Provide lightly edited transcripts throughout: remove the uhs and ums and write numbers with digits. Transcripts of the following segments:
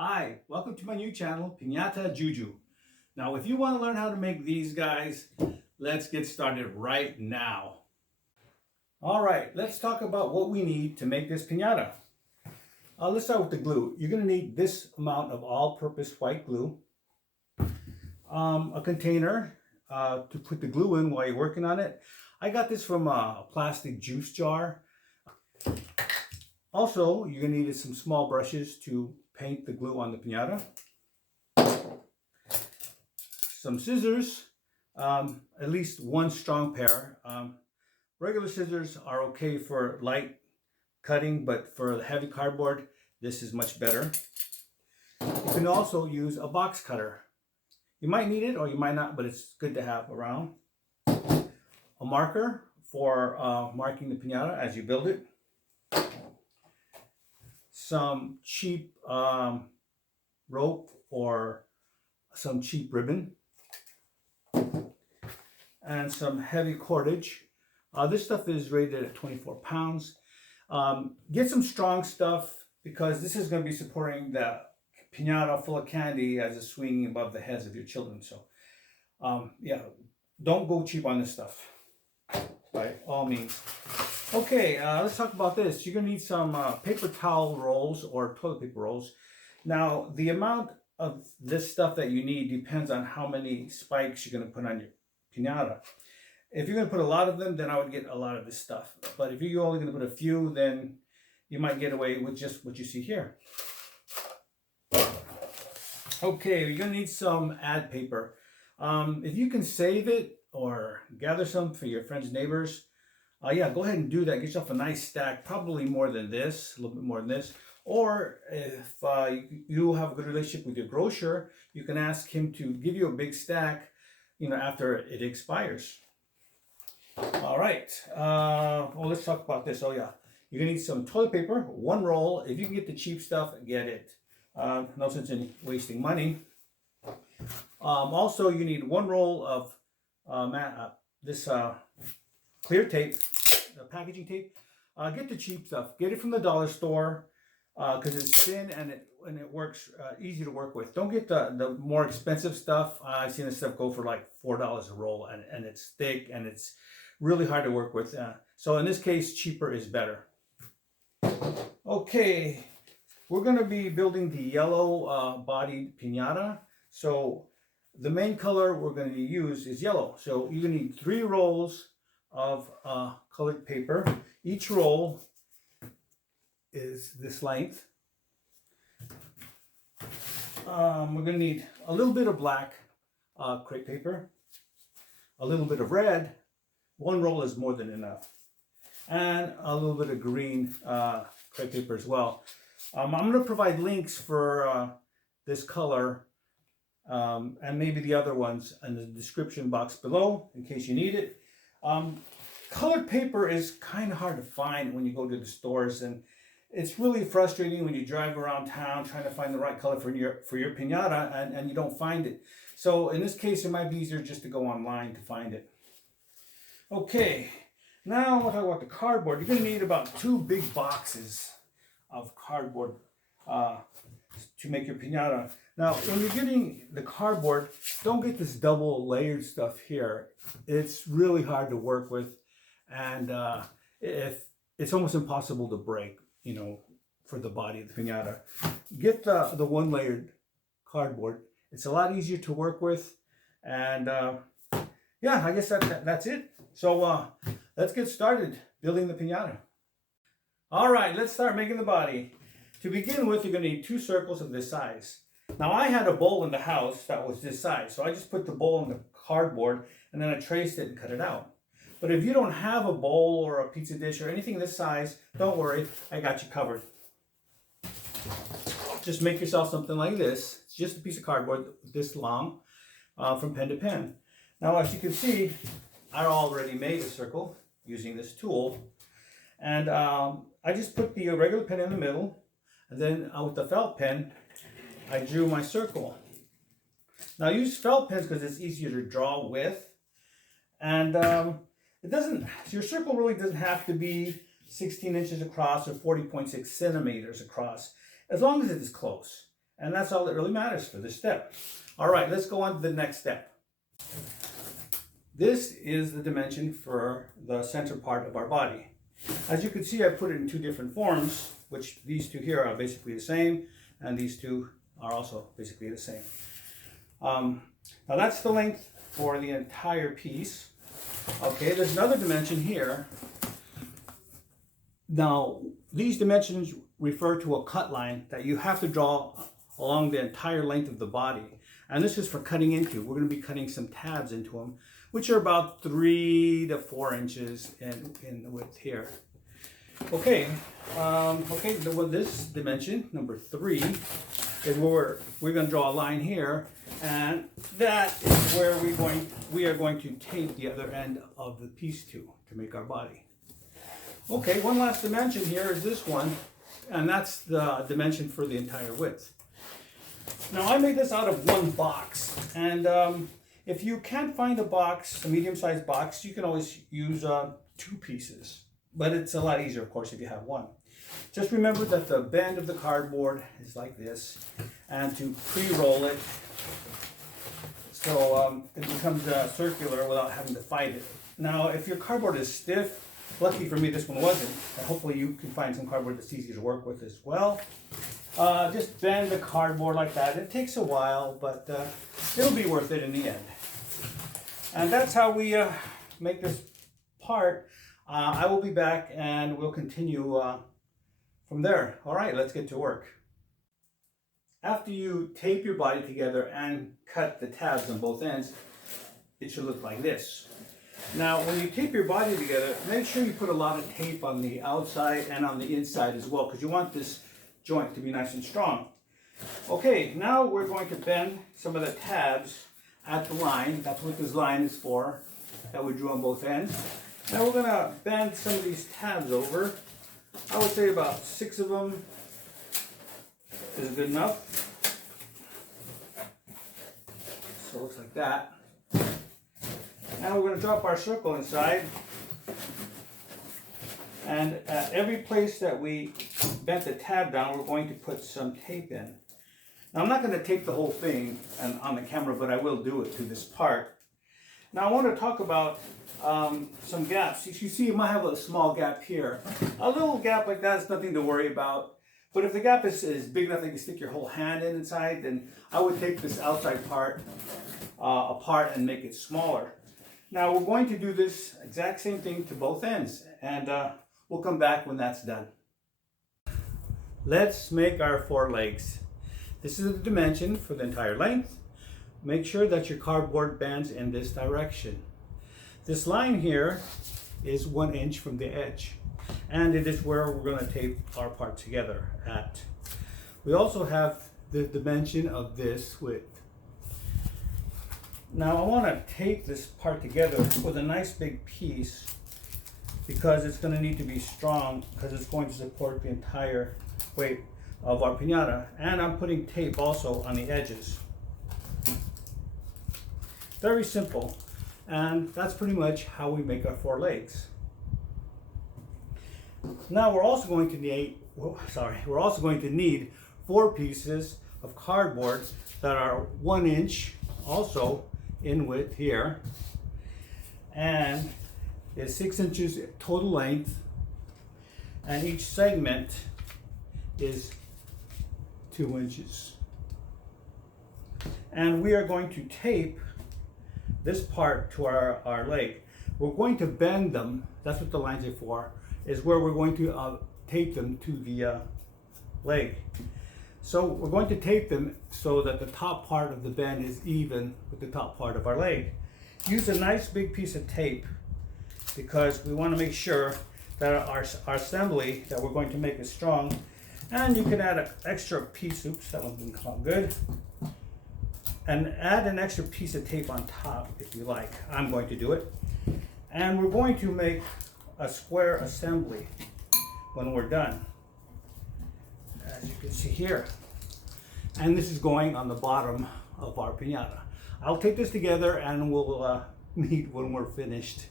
Hi, welcome to my new channel, Piñata Juju. Now, if you want to learn how to make these guys, let's get started right now. All right, let's talk about what we need to make this piñata. Let's start with the glue. You're going to need this amount of all-purpose white glue, a container to put the glue in while you're working on it. I got this from a plastic juice jar. Also, you're going to need some small brushes to paint the glue on the piñata. Some scissors, at least one strong pair. Regular scissors are okay for light cutting, but for heavy cardboard, this is much better. You can also use a box cutter. You might need it or you might not, but it's good to have around. A marker for marking the piñata as you build it. Some cheap rope or some cheap ribbon. And some heavy cordage. This stuff is rated at 24 pounds. Get some strong stuff because this is going to be supporting the piñata full of candy as it's swinging above the heads of your children. So, yeah, don't go cheap on this stuff by all means. Okay, let's talk about this. You're going to need some paper towel rolls or toilet paper rolls. Now, the amount of this stuff that you need depends on how many spikes you're going to put on your piñata. If you're going to put a lot of them, then I would get a lot of this stuff. But if you're only going to put a few, then you might get away with just what you see here. Okay, you're going to need some ad paper. If you can save it or gather some for your friends, neighbors, yeah, go ahead and do that. Get yourself a nice stack, probably more than this, a little bit more than this. Or if you have a good relationship with your grocer, you can ask him to give you a big stack, after it expires. All right. Well, let's talk about this. Oh, yeah. You're going to need some toilet paper, one roll. If you can get the cheap stuff, get it. No sense in wasting money. Also, you need one roll of this clear tape, packaging tape. Get the cheap stuff. Get it from the dollar store because it's thin and it works easy to work with. Don't get the more expensive stuff. I've seen this stuff go for like $4 a roll, and it's thick and it's really hard to work with. So in this case, cheaper is better. Okay, we're going to be building the yellow bodied piñata. So the main color we're going to use is yellow. So you're going to need 3 rolls of colored paper. Each roll is this length. We're going to need a little bit of black crepe paper, a little bit of red. One roll is more than enough, and a little bit of green crepe paper as well. I'm going to provide links for this color and maybe the other ones in the description box below in case you need it. Colored paper is kind of hard to find when you go to the stores, and it's really frustrating when you drive around town trying to find the right color for your piñata and you don't find it. So in this case, it might be easier just to go online to find it. Okay, now we'll talk about the cardboard. You're going to need about 2 big boxes of cardboard to make your piñata. Now, when you're getting the cardboard, don't get this double layered stuff here. It's really hard to work with, and if it's almost impossible to break, for the body of the piñata. Get the one layered cardboard. It's a lot easier to work with, and yeah, I guess that's it. So let's get started building the piñata. All right, let's start making the body. To begin with, you're going to need 2 circles of this size. Now, I had a bowl in the house that was this size, so I just put the bowl in the cardboard and then I traced it and cut it out. But if you don't have a bowl or a pizza dish or anything this size, don't worry, I got you covered. Just make yourself something like this. It's just a piece of cardboard this long from pen to pen. Now, as you can see, I already made a circle using this tool. And I just put the regular pen in the middle, and then with the felt pen, I drew my circle. Now, I use felt pens because it's easier to draw with. And your circle really doesn't have to be 16 inches across or 40.6 centimeters across, as long as it is close. And that's all that really matters for this step. All right, let's go on to the next step. This is the dimension for the center part of our body. As you can see, I put it in two different forms, which these two here are basically the same, and these two are also basically the same. Now that's the length for the entire piece. Okay, there's another dimension here. Now, these dimensions refer to a cut line that you have to draw along the entire length of the body. And this is for cutting into. We're going to be cutting some tabs into them, which are about 3 to 4 inches in the width here. Okay, well, this dimension, number 3, is where we're going to draw a line here, and that is where we are going to tape the other end of the piece to make our body. Okay, one last dimension here is this one, and that's the dimension for the entire width. Now, I made this out of one box, and if you can't find a box, a medium-sized box, you can always use 2 pieces. But it's a lot easier, of course, if you have one. Just remember that the bend of the cardboard is like this, and to pre-roll it so it becomes circular without having to fight it. Now, if your cardboard is stiff, lucky for me this one wasn't, and hopefully you can find some cardboard that's easy to work with as well. Just bend the cardboard like that. It takes a while, but it'll be worth it in the end. And that's how we make this part. I will be back and we'll continue from there. All right, let's get to work. After you tape your body together and cut the tabs on both ends, it should look like this. Now, when you tape your body together, make sure you put a lot of tape on the outside and on the inside as well, because you want this joint to be nice and strong. Okay, now we're going to bend some of the tabs at the line. That's what this line is for, that we drew on both ends. Now we're going to bend some of these tabs over. I would say about 6 of them is good enough. So it looks like that. Now we're going to drop our circle inside. And at every place that we bent the tab down, we're going to put some tape in. Now I'm not going to tape the whole thing on the camera, but I will do it to this part. Now I want to talk about some gaps. You see, you might have a small gap here. A little gap like that is nothing to worry about. But if the gap is big enough that you can stick your whole hand inside, then I would take this outside part apart and make it smaller. Now we're going to do this exact same thing to both ends, and we'll come back when that's done. Let's make our 4 legs. This is the dimension for the entire length. Make sure that your cardboard bends in this direction. This line here is 1 inch from the edge, and it is where we're going to tape our part together at. We also have the dimension of this width. Now I want to tape this part together with a nice big piece, because it's going to need to be strong, because it's going to support the entire weight of our piñata. And I'm putting tape also on the edges. Very simple, and that's pretty much how we make our 4 legs. Now we're also going to need 4 pieces of cardboard that are 1 inch also in width here, and is 6 inches total length, and each segment is 2 inches. And we are going to tape this part to our leg. We're going to bend them. That's what the lines are for, is where we're going to tape them to the leg. So we're going to tape them so that the top part of the bend is even with the top part of our leg. Use a nice big piece of tape, because we want to make sure that our assembly that we're going to make is strong. And you can add an extra piece, oops, that one didn't come out good. And add an extra piece of tape on top if you like. I'm going to do it. And we're going to make a square assembly when we're done, as you can see here. And this is going on the bottom of our piñata. I'll tape this together and we'll meet when we're finished.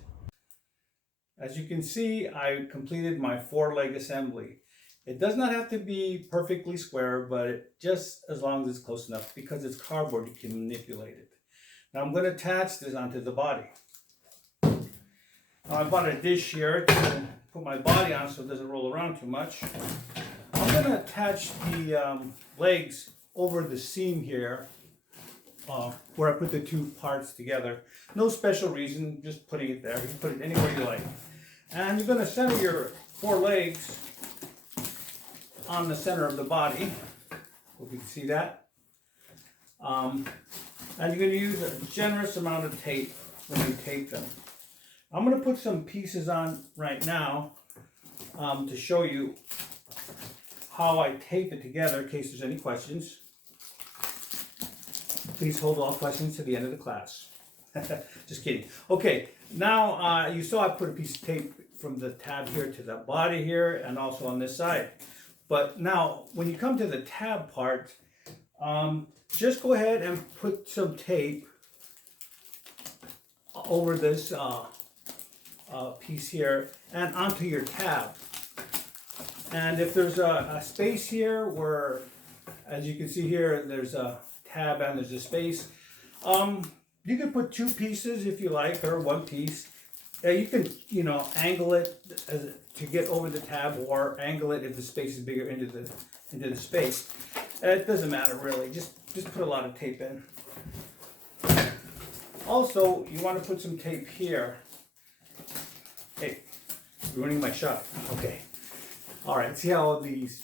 As you can see, I completed my 4-leg assembly. It does not have to be perfectly square, but just as long as it's close enough, because it's cardboard, you can manipulate it. Now I'm going to attach this onto the body. Now I bought a dish here to put my body on so it doesn't roll around too much. I'm going to attach the legs over the seam here where I put the two parts together. No special reason, just putting it there. You can put it anywhere you like. And you're going to center your four legs on the center of the body. Hope you can see that. And you're going to use a generous amount of tape when you tape them. I'm going to put some pieces on right now to show you how I tape it together in case there's any questions. Please hold all questions to the end of the class. Just kidding. Okay, now you saw I put a piece of tape from the tab here to the body here and also on this side. But now when you come to the tab part, just go ahead and put some tape over this piece here and onto your tab. And if there's a space here where, as you can see here, there's a tab and there's a space, you can put two pieces if you like, or one piece. You can, angle it to get over the tab, or angle it if the space is bigger into the space. It doesn't matter really. Just put a lot of tape in. Also, you want to put some tape here. Hey, ruining my shot. Okay. All right. See how these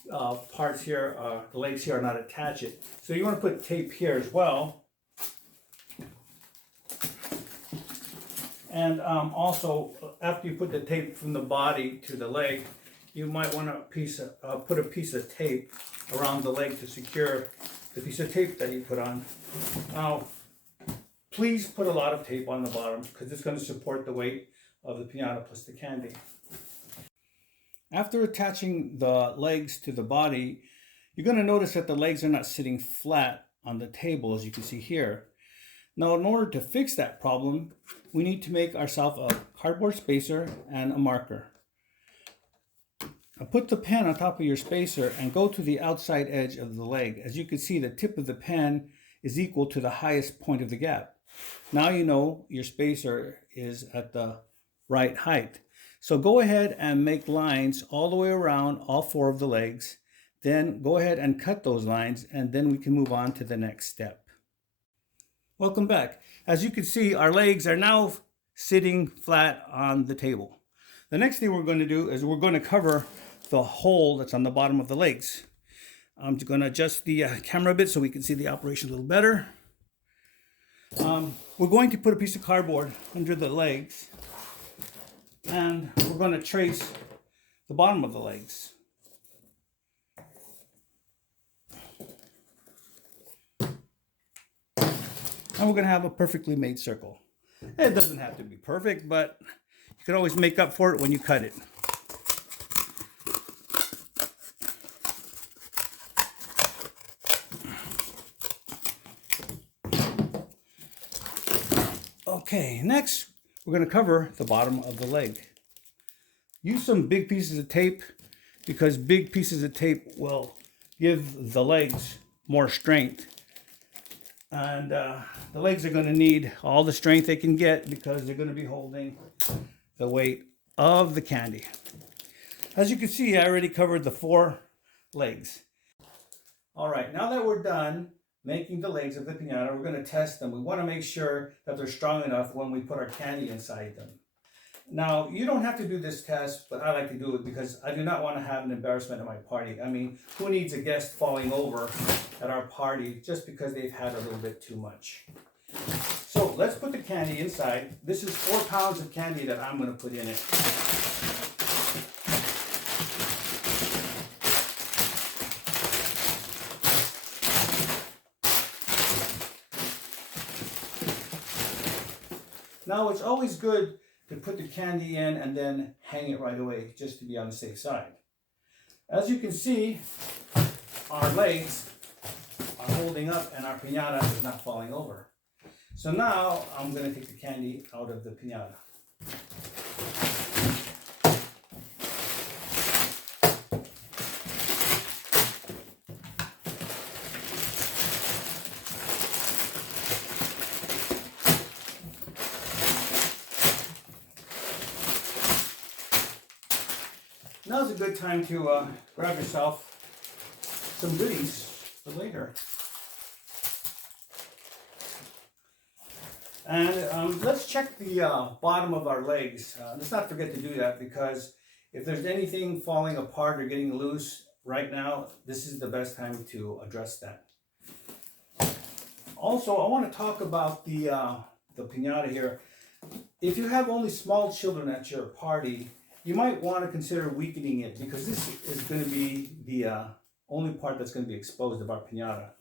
parts here, the legs here, are not attached. So you want to put tape here as well. And also, after you put the tape from the body to the leg, you might want to put a piece of tape around the leg to secure the piece of tape that you put on. Now, please put a lot of tape on the bottom because it's going to support the weight of the piñata plus the candy. After attaching the legs to the body, you're going to notice that the legs are not sitting flat on the table, as you can see here. Now, in order to fix that problem, we need to make ourselves a cardboard spacer and a marker. Now, put the pen on top of your spacer and go to the outside edge of the leg. As you can see, the tip of the pen is equal to the highest point of the gap. Now you know your spacer is at the right height. So go ahead and make lines all the way around all four of the legs. Then go ahead and cut those lines, and then we can move on to the next step. Welcome back. As you can see, our legs are now sitting flat on the table. The next thing we're going to do is we're going to cover the hole that's on the bottom of the legs. I'm just going to adjust the camera a bit so we can see the operation a little better. We're going to put a piece of cardboard under the legs, and we're going to trace the bottom of the legs. And we're going to have a perfectly made circle. It doesn't have to be perfect, but you can always make up for it when you cut it. Okay, next we're going to cover the bottom of the leg. Use some big pieces of tape because big pieces of tape will give the legs more strength. And the legs are going to need all the strength they can get because they're going to be holding the weight of the candy. As you can see, I already covered the four legs. All right, now that we're done making the legs of the piñata, we're going to test them. We want to make sure that they're strong enough when we put our candy inside them. Now, you don't have to do this test, but I like to do it because I do not want to have an embarrassment at my party. I mean, who needs a guest falling over at our party just because they've had a little bit too much? So let's put the candy inside. This is 4 pounds of candy that I'm going to put in it. Now, it's always good to put the candy in and then hang it right away, just to be on the safe side. As you can see, our legs are holding up and our piñata is not falling over. So now I'm going to take the candy out of the piñata. now's a good time to grab yourself some goodies for later. And let's check the bottom of our legs. Let's not forget to do that, because if there's anything falling apart or getting loose right now, this is the best time to address that. Also, I want to talk about the piñata here. If you have only small children at your party, you might want to consider weakening it, because this is going to be the only part that's going to be exposed of our piñata.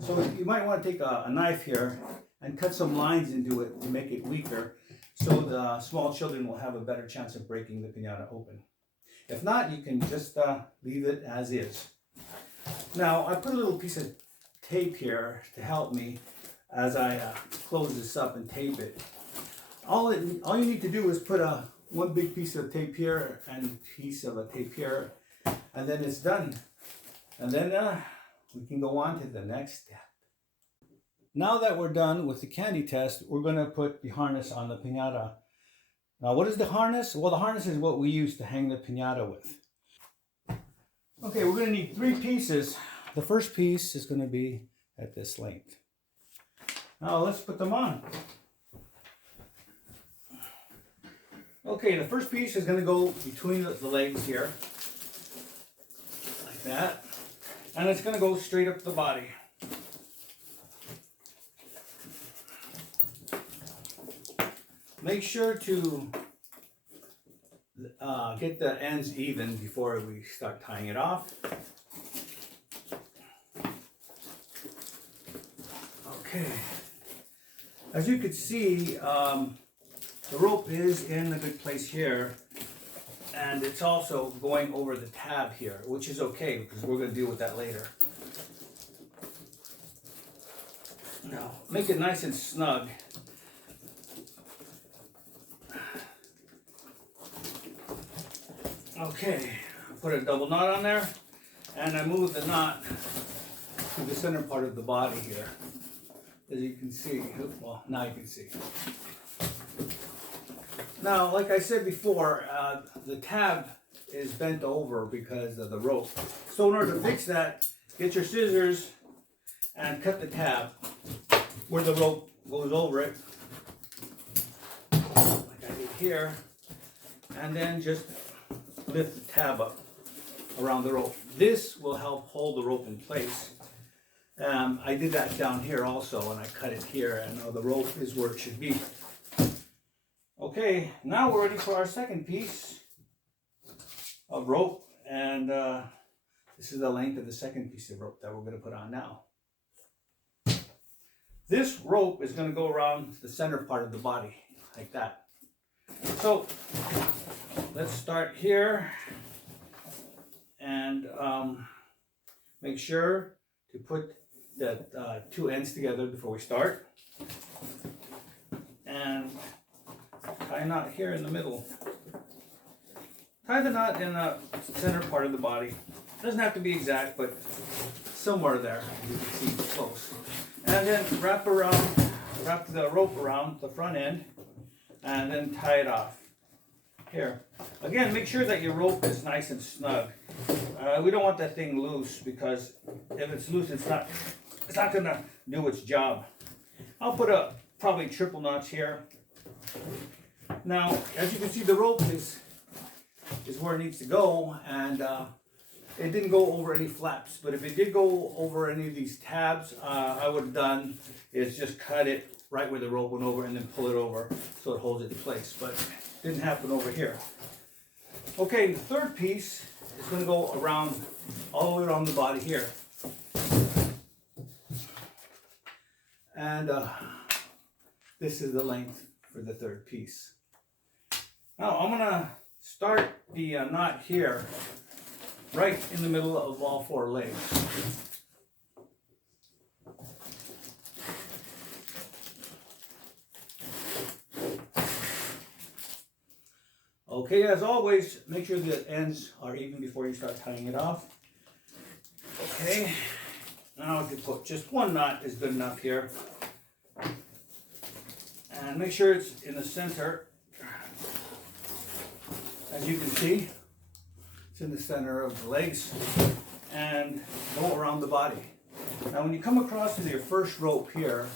So you might want to take a knife here and cut some lines into it to make it weaker, so the small children will have a better chance of breaking the piñata open. If not, you can just leave it as is. Now, I put a little piece of tape here to help me as I close this up and tape it. All you need to do is put one big piece of tape here and a piece of a tape here, and then it's done. And then we can go on to the next step. Now that we're done with the candy test, we're going to put the harness on the piñata. Now, what is the harness? Well, the harness is what we use to hang the piñata with. Okay, we're going to need 3 pieces. The first piece is going to be at this length. Now, let's put them on. Okay, the first piece is going to go between the legs here, like that. And it's going to go straight up the body. Make sure to get the ends even before we start tying it off. Okay. As you can see, the rope is in a good place here, and it's also going over the tab here, which is okay because we're going to deal with that later. Now, make it nice and snug. Okay, put a double knot on there, and I move the knot to the center part of the body here. As you can see, well, now you can see. Now, like I said before, the tab is bent over because of the rope. So in order to fix that, get your scissors and cut the tab where the rope goes over it, like I did here, and then just lift the tab up around the rope. This will help hold the rope in place. I did that down here also, and I cut it here, and now the rope is where it should be. Okay, now we're ready for our second piece of rope, and this is the length of the second piece of rope that we're going to put on now. This rope is going to go around the center part of the body, like that. So, let's start here, and make sure to put the 2 ends together before we start. And tie a knot here in the middle. Tie the knot in the center part of the body. Doesn't have to be exact, but somewhere there. You can see close. And then wrap the rope around the front end, and then tie it off. Here. Again, make sure that your rope is nice and snug. We don't want that thing loose, because if it's loose, it's not going to do its job. I'll put probably triple knots here. Now, as you can see, the rope is where it needs to go, and it didn't go over any flaps. But if it did go over any of these tabs, I would have done is just cut it right where the rope went over and then pull it over so it holds it in place. But it didn't happen over here. Okay, the third piece is going to go around, all the way around the body here. And this is the length for the third piece. Now I'm going to start the knot here, right in the middle of all 4 legs. Okay, as always, make sure the ends are even before you start tying it off. Okay, now if you put just 1 knot is good enough here. And make sure it's in the center, as you can see. It's in the center of the legs and go around the body. Now when you come across to your first rope here,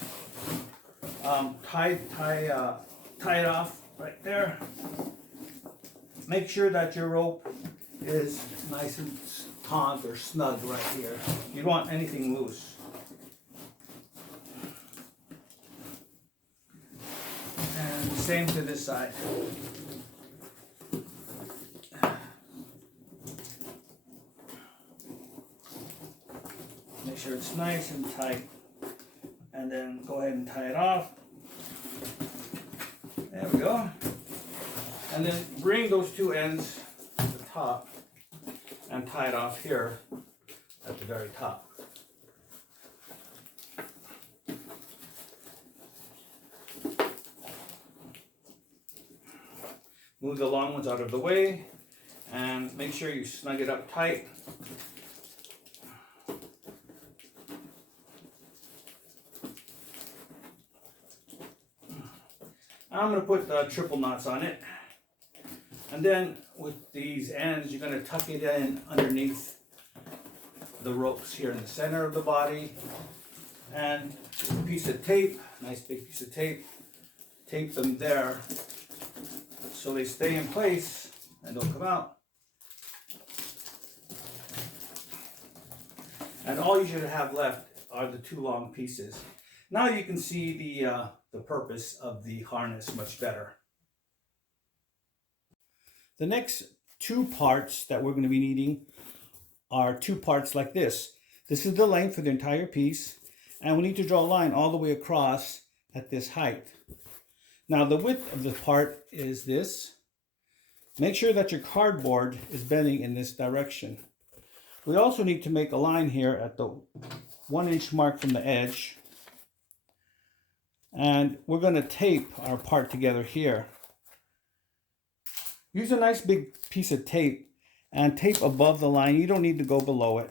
tie it off right there. Make sure that your rope is nice and taut or snug right here. You don't want anything loose. And same to this side. Make sure it's nice and tight. And then go ahead and tie it off. There we go. And then bring those two ends to the top and tie it off here at the very top. Move the long ones out of the way and make sure you snug it up tight. I'm going to put triple knots on it. And then with these ends, you're going to tuck it in underneath the ropes here in the center of the body. And a piece of tape, nice big piece of tape, tape them there so they stay in place and don't come out. And all you should have left are the two long pieces. Now you can see the purpose of the harness much better. The next two parts that we're going to be needing are two parts like this. This is the length for the entire piece, and we need to draw a line all the way across at this height. Now the width of the part is this. Make sure that your cardboard is bending in this direction. We also need to make a line here at the 1-inch mark from the edge. And we're going to tape our part together here. Use a nice big piece of tape and tape above the line. You don't need to go below it.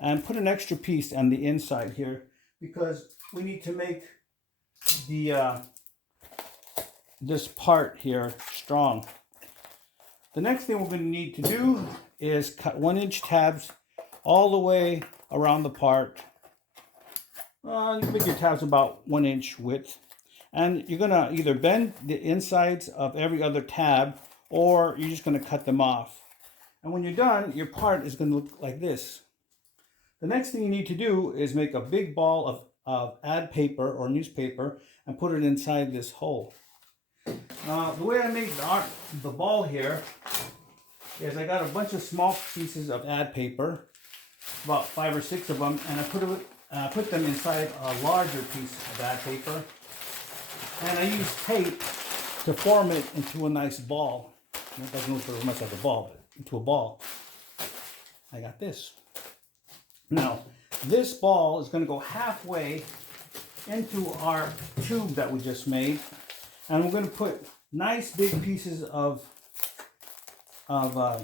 And put an extra piece on the inside here because we need to make the this part here strong. The next thing we're going to need to do is cut 1-inch tabs all the way around the part. You can make your tabs about 1 inch width. And you're going to either bend the insides of every other tab or you're just going to cut them off. And when you're done, your part is going to look like this. The next thing you need to do is make a big ball of ad paper or newspaper and put it inside this hole. Now, the way I made the ball here is I got a bunch of small pieces of ad paper, about 5 or 6 of them, and I put them inside a larger piece of ad paper. And I use tape to form it into a nice ball. It doesn't look very much like a ball, but into a ball. I got this. Now, this ball is going to go halfway into our tube that we just made. And we're going to put nice big pieces of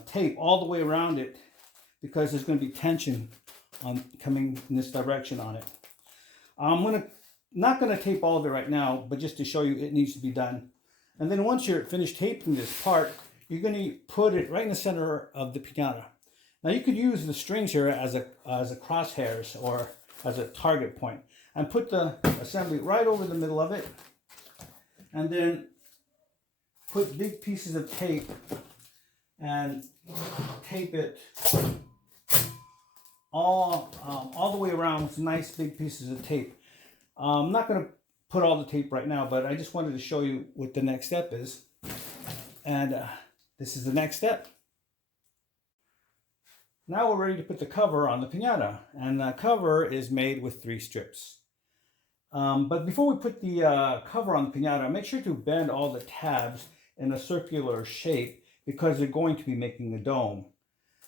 tape all the way around it because there's going to be tension coming in this direction on it. I'm not going to tape all of it right now, but just to show you it needs to be done. And then once you're finished taping this part, you're going to put it right in the center of the piñata. Now you could use the strings here as a crosshairs or as a target point, and put the assembly right over the middle of it, and then put big pieces of tape and tape it all the way around with nice big pieces of tape. I'm not going to put all the tape right now, but I just wanted to show you what the next step is. And this is the next step. Now we're ready to put the cover on the piñata, and the cover is made with 3 strips. But before we put the cover on the piñata, make sure to bend all the tabs in a circular shape because they're going to be making a dome.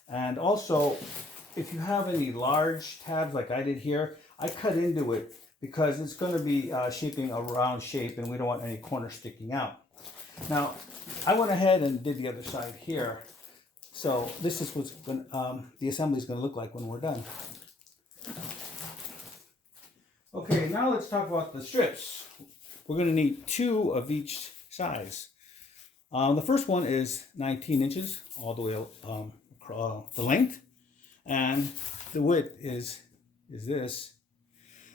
And also, if you have any large tabs like I did here, I cut into it because it's going to be shaping a round shape and we don't want any corners sticking out. Now, I went ahead and did the other side here. So this is what the assembly is going to look like when we're done. Okay, now let's talk about the strips. We're going to need 2 of each size. The first one is 19 inches all the way the length, and the width is this.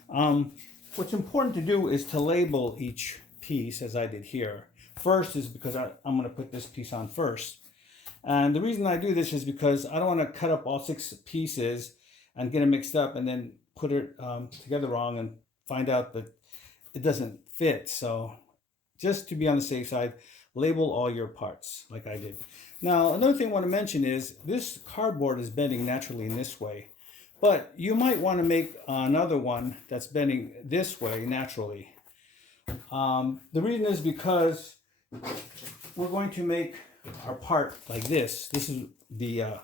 What's important to do is to label each piece as I did here. First is because I'm going to put this piece on first. And the reason I do this is because I don't want to cut up all 6 pieces and get them mixed up and then put it together wrong and find out that it doesn't fit. So just to be on the safe side, label all your parts like I did. Now, another thing I want to mention is this cardboard is bending naturally in this way, but you might want to make another one that's bending this way naturally. The reason is because we're going to make our part like this. This is the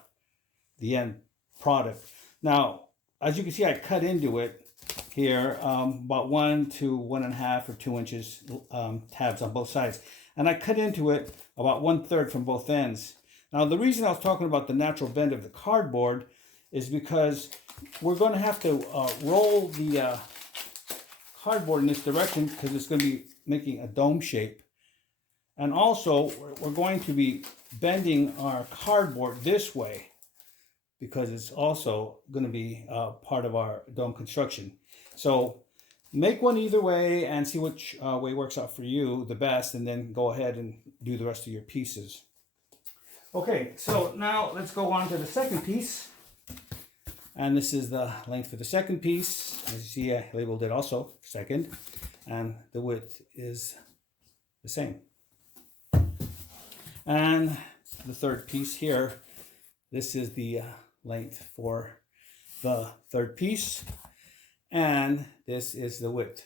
end product. Now, as you can see, I cut into it here about 1 to 1.5 or 2 inches tabs on both sides, and I cut into it about 1/3 from both ends. Now, the reason I was talking about the natural bend of the cardboard is because we're going to have to roll the cardboard in this direction because it's going to be making a dome shape. And also, we're going to be bending our cardboard this way because it's also going to be part of our dome construction. So make one either way and see which way works out for you the best, and then go ahead and do the rest of your pieces. Okay, so now let's go on to the second piece. And this is the length for the second piece. As you see, I labeled it also second, and the width is the same. And the third piece here, this is the length for the third piece, and this is the width.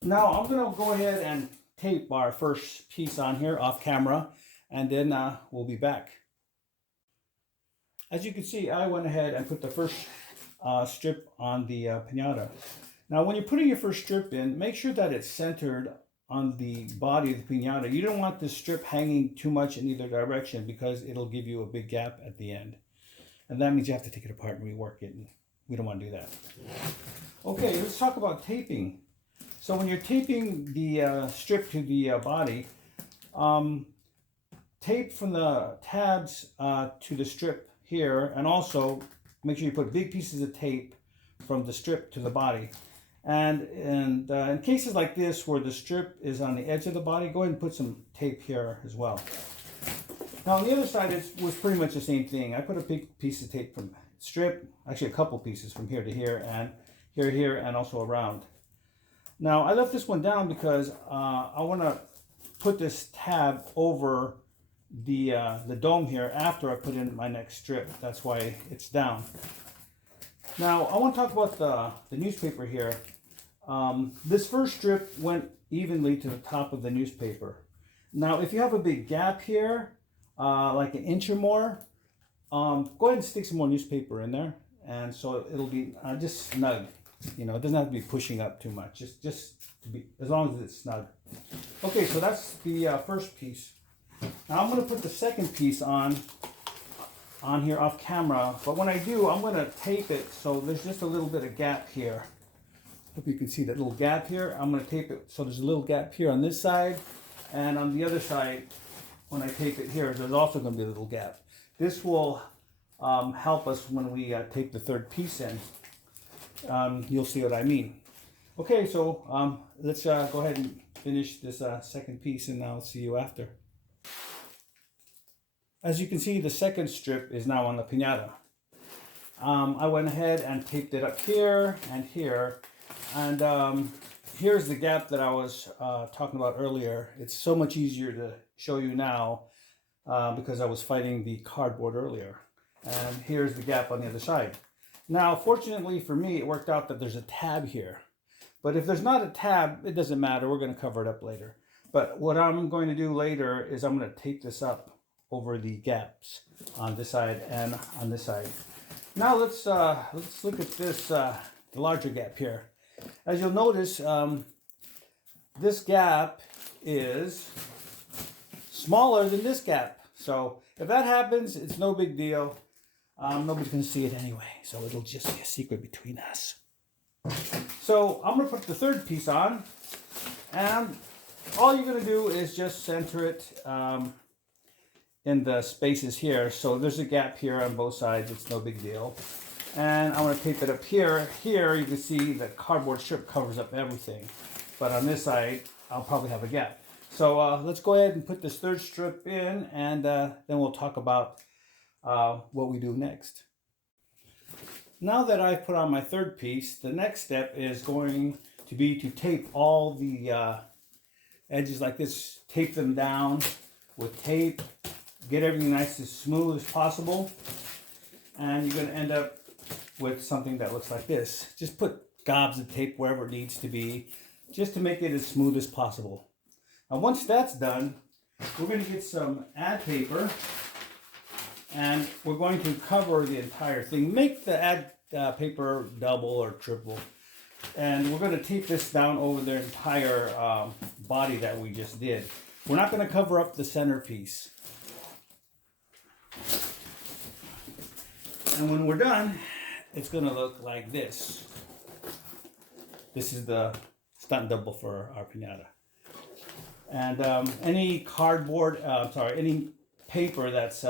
Now I'm going to go ahead and tape our first piece on here off camera, and then we'll be back. As you can see, I went ahead and put the first strip on the Pinata. Now when you're putting your first strip in, make sure that it's centered on the body of the Pinata. You don't want this strip hanging too much in either direction because it'll give you a big gap at the end. And that means you have to take it apart and rework it, and we don't want to do that. Okay, let's talk about taping. So when you're taping the strip to the body, tape from the tabs to the strip here, and also make sure you put big pieces of tape from the strip to the body. And in cases like this where the strip is on the edge of the body, go ahead and put some tape here as well. Now on the other side, it was pretty much the same thing. I put a big piece of tape from strip, actually a couple pieces from here to here, and here, and also around. Now I left this one down because I want to put this tab over the dome here after I put in my next strip. That's why it's down. Now I want to talk about the newspaper here. This first strip went evenly to the top of the newspaper. Now if you have a big gap here, like 1 inch or more, go ahead and stick some more newspaper in there, and so it'll be just snug. You know, it doesn't have to be pushing up too much, just to be, as long as it's snug. Okay, so that's the first piece. Now I'm going to put the second piece on here off camera, but when I do, I'm going to tape it so there's just a little bit of gap here. Hope you can see that little gap here. I'm going to tape it so there's a little gap here on this side, and on the other side, when I tape it here, there's also going to be a little gap. This will help us when we tape the third piece in. You'll see what I mean. Okay, so let's go ahead and finish this second piece, and I'll see you after. As you can see, the second strip is now on the Pinata. I went ahead and taped it up here and here, and here's the gap that I was talking about earlier. It's so much easier to show you now because I was fighting the cardboard earlier. And here's the gap on the other side. Now, fortunately for me, it worked out that there's a tab here. But if there's not a tab, it doesn't matter. We're going to cover it up later. But what I'm going to do later is I'm going to tape this up over the gaps on this side and on this side. Now let's look at this the larger gap here. As you'll notice, this gap is smaller than this gap. So if that happens, it's no big deal. Nobody's going to see it anyway, so it'll just be a secret between us. So I'm going to put the third piece on, and all you're going to do is just center it in the spaces here. So there's a gap here on both sides. It's no big deal. And I want to tape it up here. Here you can see the cardboard strip covers up everything. But on this side, I'll probably have a gap. So let's go ahead and put this third strip in, and then we'll talk about what we do next. Now that I've put on my third piece, the next step is going to be to tape all the edges like this. Tape them down with tape. Get everything nice as smooth as possible. And you're going to end up with something that looks like this. Just put gobs of tape wherever it needs to be, just to make it as smooth as possible. Now once that's done, we're going to get some ad paper, and we're going to cover the entire thing. Make the ad paper double or triple. And we're going to tape this down over the entire body that we just did. We're not going to cover up the centerpiece. And when we're done, it's going to look like this. This is the stunt double for our Pinata. And any cardboard, any paper that's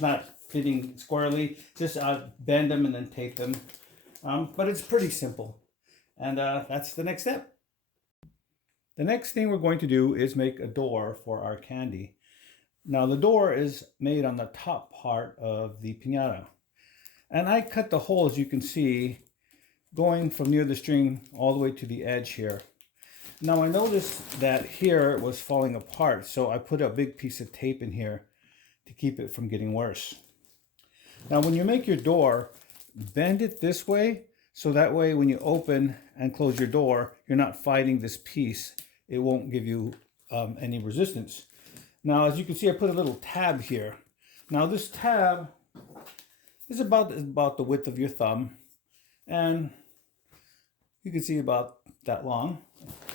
not fitting squarely, just bend them and then tape them. But it's pretty simple. And that's the next step. The next thing we're going to do is make a door for our candy. Now the door is made on the top part of the Pinata. And I cut the hole, as you can see, going from near the string all the way to the edge here. Now I noticed that here it was falling apart, so I put a big piece of tape in here to keep it from getting worse. Now when you make your door, bend it this way, so that way when you open and close your door, you're not fighting this piece. It won't give you any resistance. Now as you can see, I put a little tab here. Now this tab is about the width of your thumb, and you can see about that long.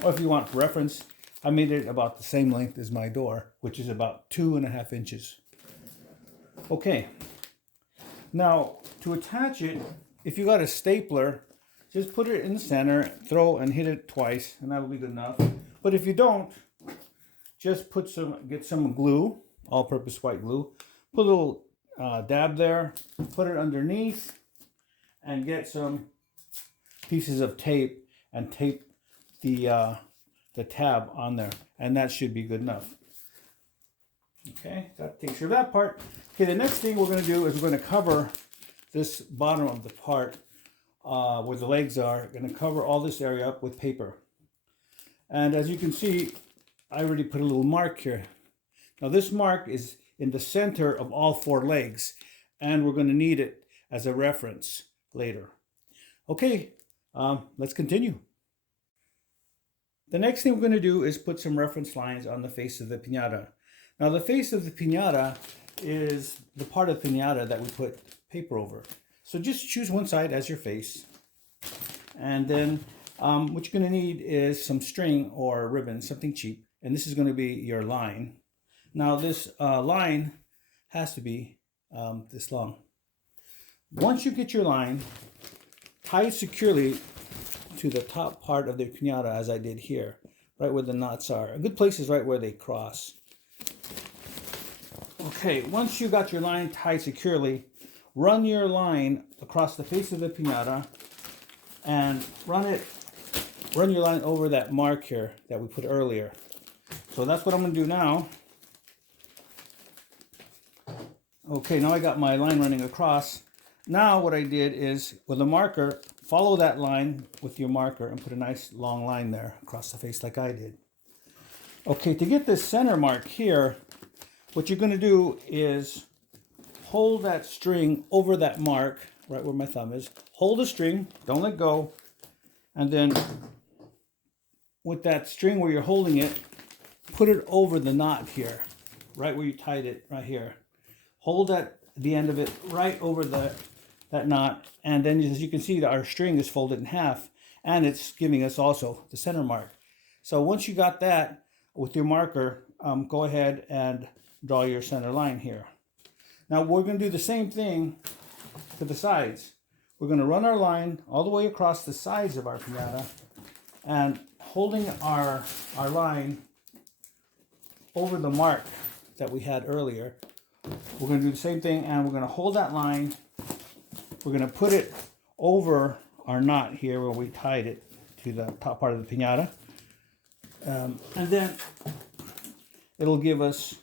Or if you want reference, I made it about the same length as my door, which is about 2.5 inches. Okay, now to attach it, if you got a stapler, just put it in the center, throw and hit it twice, and that'll be good enough. But if you don't, just get some glue, all-purpose white glue, put a little dab there, put it underneath, and get some pieces of tape and tape the tab on there, and that should be good enough. Okay, that takes care of that part. Okay, the next thing we're going to do is we're going to cover this bottom of the part where the legs are. Going to cover all this area up with paper. And as you can see, I already put a little mark here. Now this mark is in the center of all 4 legs, and we're going to need it as a reference later. Okay, let's continue. The next thing we're going to do is put some reference lines on the face of the Pinata. Now the face of the Pinata is the part of Pinata that we put paper over. So just choose one side as your face. And then what you're going to need is some string or ribbon, something cheap. And this is going to be your line. Now this line has to be this long. Once you get your line, tie it securely to the top part of the Pinata, as I did here, right where the knots are. A good place is right where they cross. Okay, once you got your line tied securely, run your line across the face of the Pinata and run your line over that mark here that we put earlier. So that's what I'm going to do now. Okay, now I got my line running across. Now what I did is, with a marker, follow that line with your marker and put a nice long line there across the face like I did. Okay, to get this center mark here, what you're going to do is hold that string over that mark, right where my thumb is. Hold the string, don't let go, and then with that string where you're holding it, put it over the knot here, right where you tied it, right here. Hold the end of it right over that knot, and then as you can see, our string is folded in half, and it's giving us also the center mark. So once you got that with your marker, go ahead and draw your center line here. Now we're going to do the same thing to the sides. We're going to run our line all the way across the sides of our Pinata, and holding our line over the mark that we had earlier. We're going to do the same thing, and we're going to hold that line. We're going to put it over our knot here where we tied it to the top part of the piñata. And then it'll give us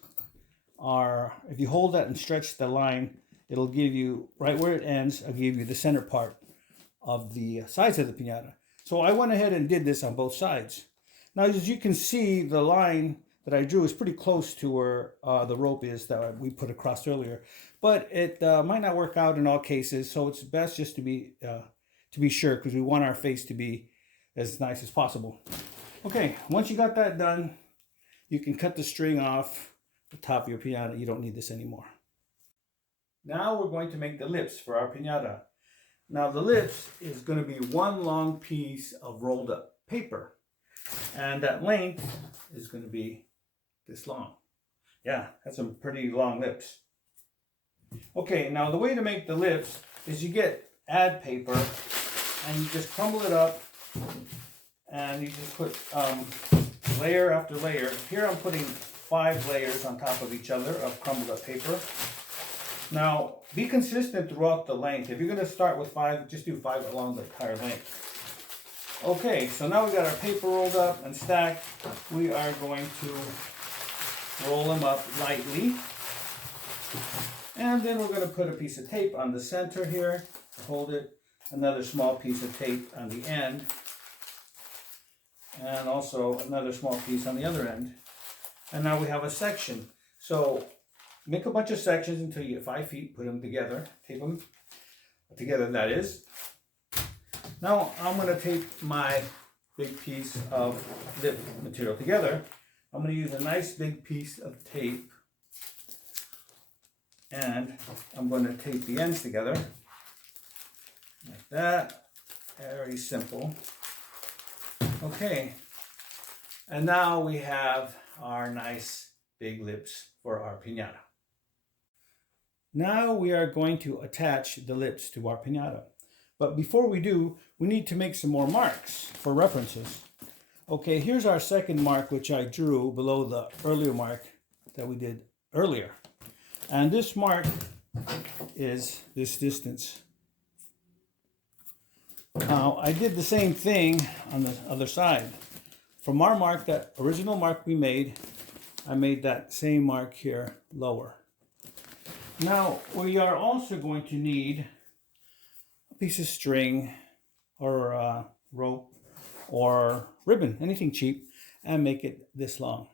our, if you hold that and stretch the line, it'll give you, right where it ends, it'll give you the center part of the sides of the piñata. So I went ahead and did this on both sides. Now, as you can see, the line that I drew is pretty close to where the rope is that we put across earlier, but it might not work out in all cases. So it's best just to be sure, because we want our face to be as nice as possible. Okay, once you got that done, you can cut the string off the top of your piñata. You don't need this anymore. Now we're going to make the lips for our piñata. Now the lips is going to be one long piece of rolled up paper. And that length is going to be this long. Yeah, that's some pretty long lips. Okay, now the way to make the lips is you get ad paper and you just crumble it up and you just put layer after layer. Here I'm putting 5 layers on top of each other of crumbled up paper. Now, be consistent throughout the length. If you're going to start with 5, just do 5 along the entire length. Okay, so now we've got our paper rolled up and stacked. We are going to roll them up lightly. And then we're going to put a piece of tape on the center here to hold it. Another small piece of tape on the end. And also another small piece on the other end. And now we have a section. So make a bunch of sections until you get 5 feet. Put them together. Tape them together, that is. Now I'm going to tape my big piece of lip material together. I'm going to use a nice big piece of tape, and I'm going to tape the ends together like that. Very simple. Okay, and now we have our nice big lips for our piñata. Now we are going to attach the lips to our piñata. But before we do, we need to make some more marks for references. Okay, here's our second mark, which I drew below the earlier mark that we did earlier. And this mark is this distance. Now, I did the same thing on the other side. From our mark, that original mark we made, I made that same mark here lower. Now, we are also going to need piece of string or rope or ribbon, anything cheap, and make it this long.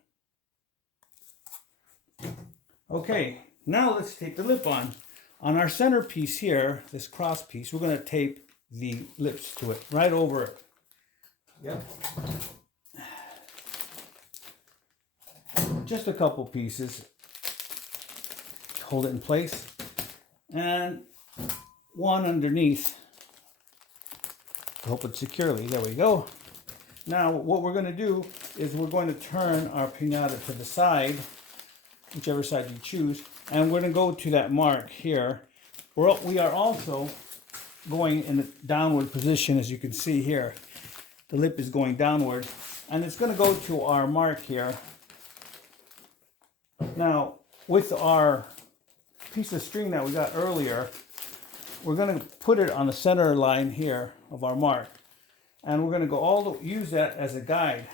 Okay, now let's tape the lip on. On our center piece here, this cross piece, we're going to tape the lips to it, right over it. Yep. Just a couple pieces. Hold it in place. And one underneath to hold it securely. There we go. Now what we're going to do is we're going to turn our piñata to the side, whichever side you choose, and we're going to go to that mark here. We are also going in the downward position, as you can see here. The lip is going downward, and it's going to go to our mark here. Now with our piece of string that we got earlier, we're going to put it on the center line here of our mark, and we're going to go use that as a guide.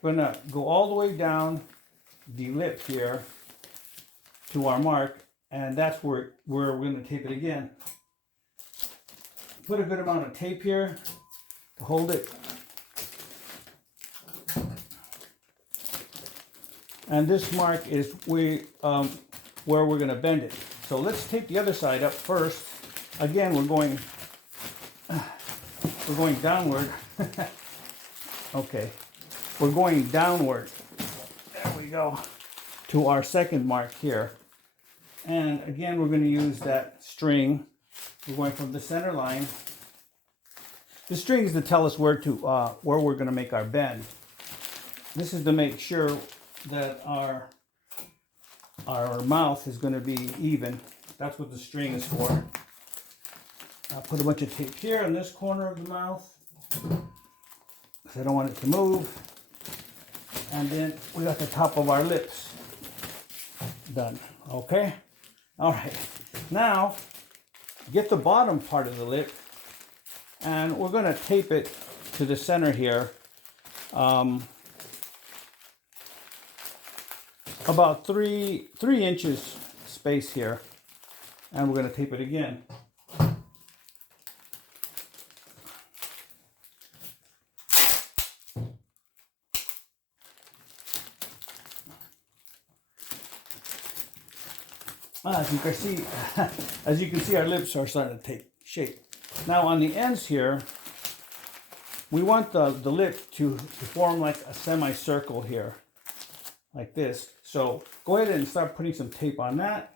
We're going to go all the way down the lip here to our mark, and that's where we're going to tape it again. Put a good amount of tape here to hold it, and this mark is where we're going to bend it. So let's tape the other side up first. Again, we're going downward. Okay, we're going downward. There we go, to our second mark here. And again, we're going to use that string. We're going from the center line. The string is to tell us where we're going to make our bend. This is to make sure that our mouth is going to be even. That's what the string is for. I'll put a bunch of tape here in this corner of the mouth because I don't want it to move. And then we got the top of our lips. done. Okay. All right. Now get the bottom part of the lip, and we're going to tape it to the center here. About three inches space here, and we're going to tape it again. As you can see, our lips are starting to take shape. Now on the ends here, we want the lip to form like a semicircle here, like this. So go ahead and start putting some tape on that.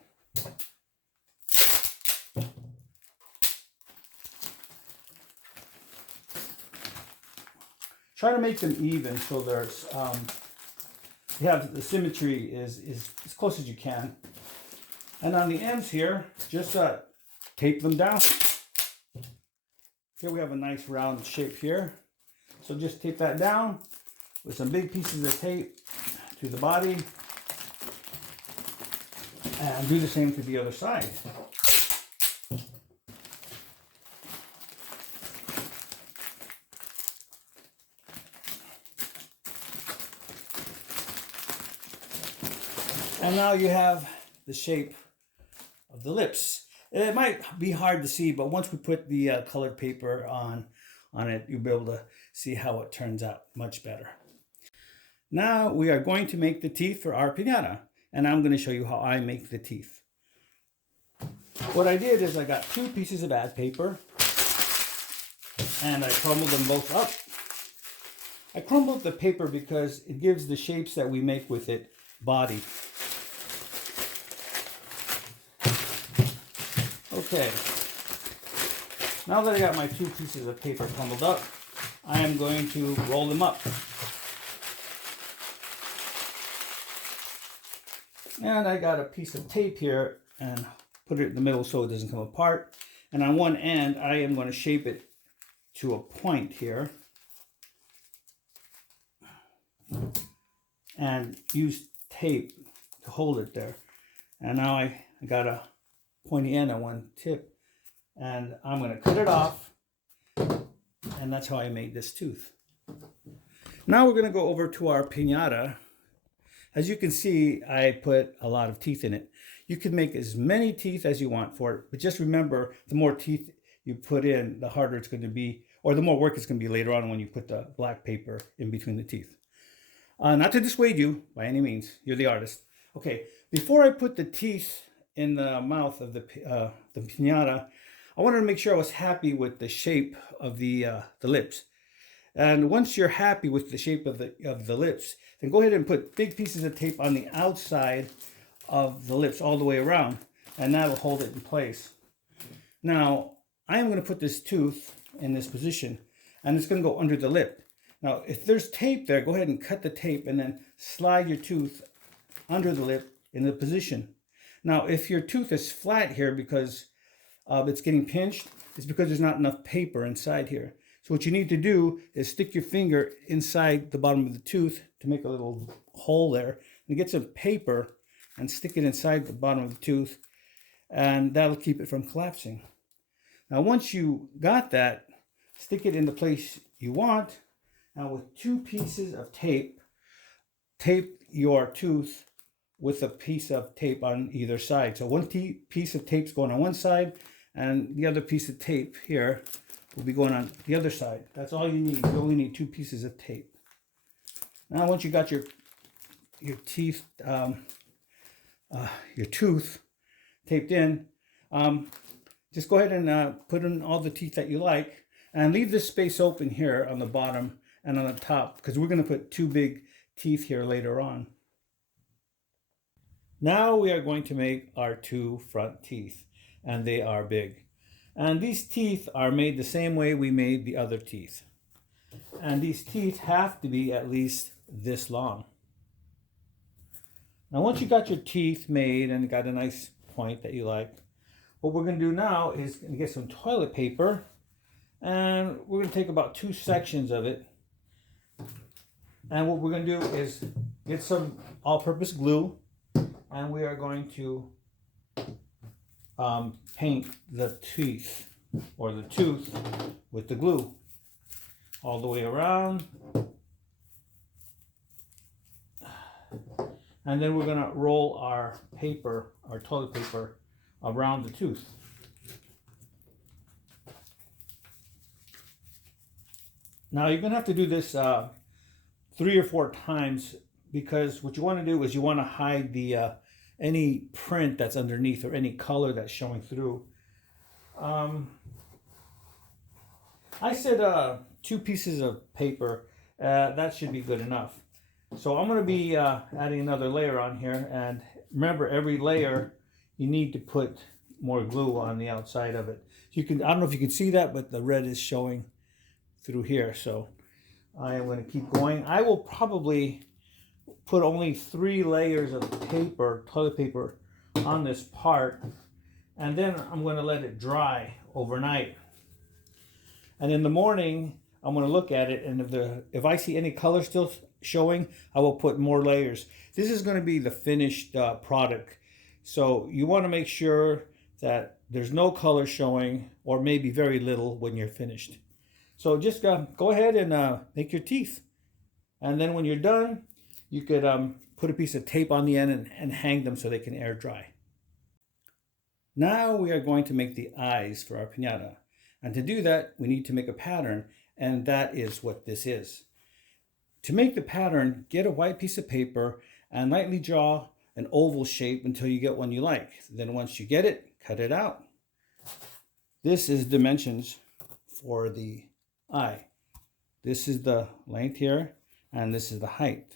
Try to make them even so there's you have the symmetry is as close as you can. And on the ends here, just tape them down. Here we have a nice round shape here. So just tape that down with some big pieces of tape to the body. And do the same to the other side. And now you have the shape of the lips. It might be hard to see, but once we put the colored paper on it, you'll be able to see how it turns out much better. Now we are going to make the teeth for our piñata, and I'm going to show you how I make the teeth. What I did is I got 2 pieces of ad paper, and I crumbled them both up. I crumbled the paper because it gives the shapes that we make with it body. Okay, now that I got my 2 pieces of paper crumbled up, I am going to roll them up. And I got a piece of tape here and put it in the middle so it doesn't come apart. And on one end, I am going to shape it to a point here. And use tape to hold it there. And now I got a pointy end on one tip, and I'm going to cut it off, and that's how I made this tooth. Now we're going to go over to our piñata. As you can see, I put a lot of teeth in it. You can make as many teeth as you want for it, but just remember, the more teeth you put in, the harder it's going to be, or the more work it's going to be later on when you put the black paper in between the teeth. Not to dissuade you by any means, you're the artist. Okay, before I put the teeth in the mouth of the piñata, I wanted to make sure I was happy with the shape of the lips. And once you're happy with the shape of the lips, then go ahead and put big pieces of tape on the outside of the lips all the way around, and that'll hold it in place. Now, I am going to put this tooth in this position, and it's going to go under the lip. Now, if there's tape there, go ahead and cut the tape and then slide your tooth under the lip in the position. Now, if your tooth is flat here because it's getting pinched, it's because there's not enough paper inside here. So what you need to do is stick your finger inside the bottom of the tooth to make a little hole there, and get some paper and stick it inside the bottom of the tooth, and that'll keep it from collapsing. Now, once you got that, stick it in the place you want. Now, with 2 pieces of tape, tape your tooth with a piece of tape on either side. So one piece of tape's going on one side, and the other piece of tape here will be going on the other side. That's all you need. You only need 2 pieces of tape. Now, once you got your teeth, your tooth taped in, just go ahead and put in all the teeth that you like, and leave this space open here on the bottom and on the top, because we're going to put 2 big teeth here later on. Now we are going to make our 2 front teeth, and they are big. And these teeth are made the same way we made the other teeth. And these teeth have to be at least this long. Now, once you got your teeth made and got a nice point that you like, what we're going to do now is get some toilet paper, and we're going to take about 2 sections of it. And what we're going to do is get some all-purpose glue, and we are going to paint the teeth or the tooth with the glue all the way around. And then we're going to roll our paper, our toilet paper, around the tooth. Now you're going to have to do this 3 or 4 times, because what you want to do is you want to hide the any print that's underneath or any color that's showing through. I said 2 pieces of paper. That should be good enough. So I'm going to be adding another layer on here, and remember, every layer you need to put more glue on the outside of it. You can, I don't know if you can see that, but the red is showing through here. So I am going to keep going. I will probably put only 3 layers of paper, toilet paper, on this part, and then I'm going to let it dry overnight. And in the morning, I'm going to look at it, and if I see any color still showing, I will put more layers. This is going to be the finished product, so you want to make sure that there's no color showing, or maybe very little when you're finished. So just go ahead and make your teeth, and then when you're done, you could put a piece of tape on the end and hang them so they can air dry. Now we are going to make the eyes for our piñata. And to do that, we need to make a pattern, and that is what this is. To make the pattern, get a white piece of paper and lightly draw an oval shape until you get one you like. Then once you get it, cut it out. This is dimensions for the eye. This is the length here, and this is the height.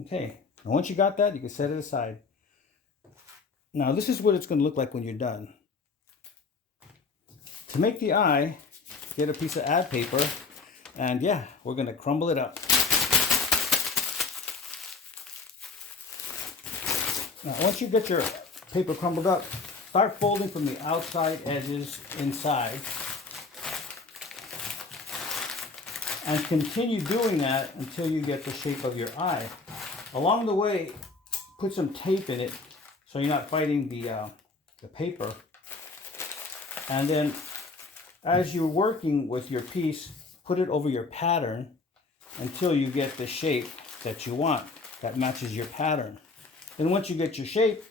Okay, now once you got that, you can set it aside. Now this is what it's going to look like when you're done. To make the eye, get a piece of ad paper, and yeah, we're going to crumble it up. Now once you get your paper crumbled up, start folding from the outside edges inside. And continue doing that until you get the shape of your eye. Along the way, put some tape in it so you're not fighting the paper. And then as you're working with your piece, put it over your pattern until you get the shape that you want that matches your pattern. Then once you get your shape,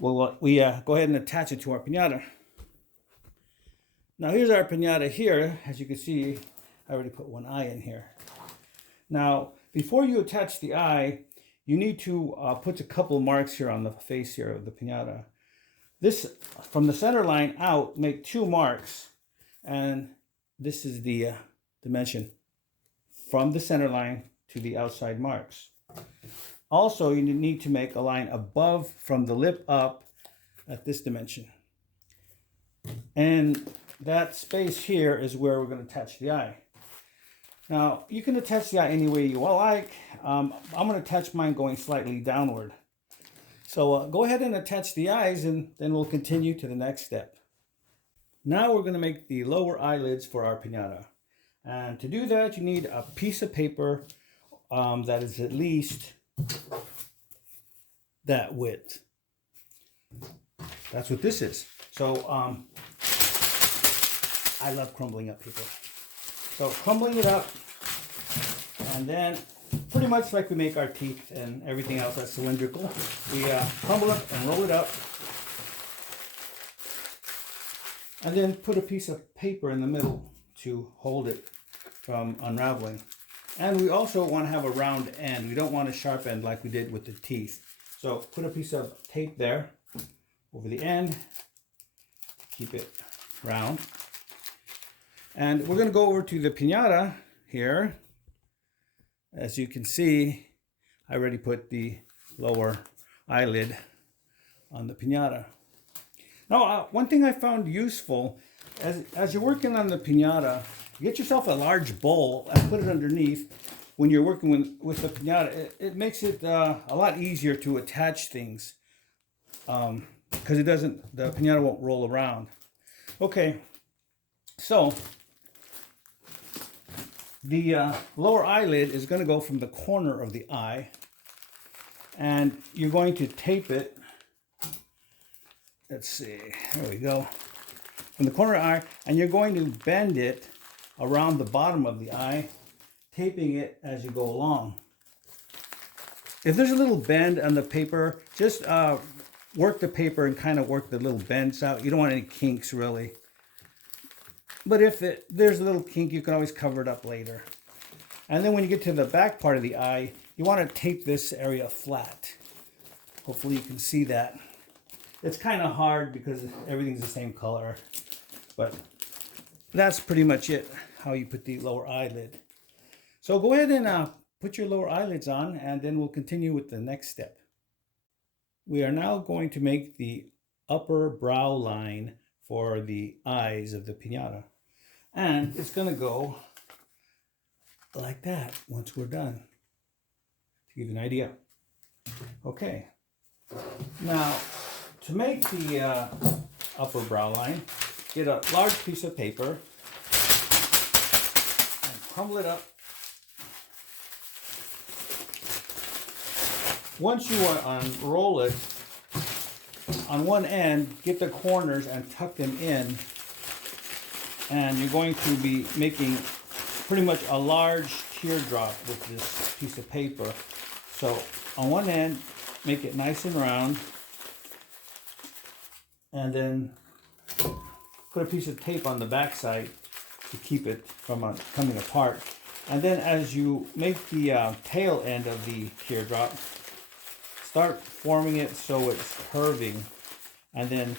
we go ahead and attach it to our piñata. Now here's our piñata here. As you can see, I already put one eye in here. Now, before you attach the eye, you need to put a couple marks here on the face here of the piñata. This, from the center line out, make 2 marks. And this is the dimension from the center line to the outside marks. Also, you need to make a line above from the lip up at this dimension. And that space here is where we're going to attach the eye. Now, you can attach the eye any way you like. I'm going to attach mine going slightly downward. So go ahead and attach the eyes, and then we'll continue to the next step. Now we're going to make the lower eyelids for our piñata. And to do that, you need a piece of paper that is at least that width. That's what this is. So I love crumbling up paper. So crumbling it up, and then pretty much like we make our teeth and everything else that's cylindrical, we crumble it and roll it up, and then put a piece of paper in the middle to hold it from unraveling. And we also want to have a round end. We don't want a sharp end like we did with the teeth. So put a piece of tape there over the end, keep it round. And we're going to go over to the piñata here. As you can see, I already put the lower eyelid on the piñata. Now, one thing I found useful, as you're working on the piñata, get yourself a large bowl and put it underneath. When you're working with the piñata, it makes it a lot easier to attach things, because the piñata won't roll around. Okay, so the lower eyelid is going to go from the corner of the eye and you're going to tape it. Let's see, there we go. From the corner of the eye, and you're going to bend it around the bottom of the eye, taping it as you go along. If there's a little bend on the paper, just work the paper and kind of work the little bends out. You don't want any kinks really. But if there's a little kink, you can always cover it up later. And then when you get to the back part of the eye, you want to tape this area flat. Hopefully you can see that. It's kind of hard because everything's the same color. But that's pretty much it, how you put the lower eyelid. So go ahead and put your lower eyelids on, and then we'll continue with the next step. We are now going to make the upper brow line for the eyes of the piñata. And it's going to go like that once we're done, to give you an idea. Okay. Now, to make the upper brow line, get a large piece of paper and crumble it up. Once you unroll it, on one end, get the corners and tuck them in. And you're going to be making pretty much a large teardrop with this piece of paper. So on one end, make it nice and round. And then put a piece of tape on the back side to keep it from coming apart. And then as you make the tail end of the teardrop, start forming it so it's curving, and then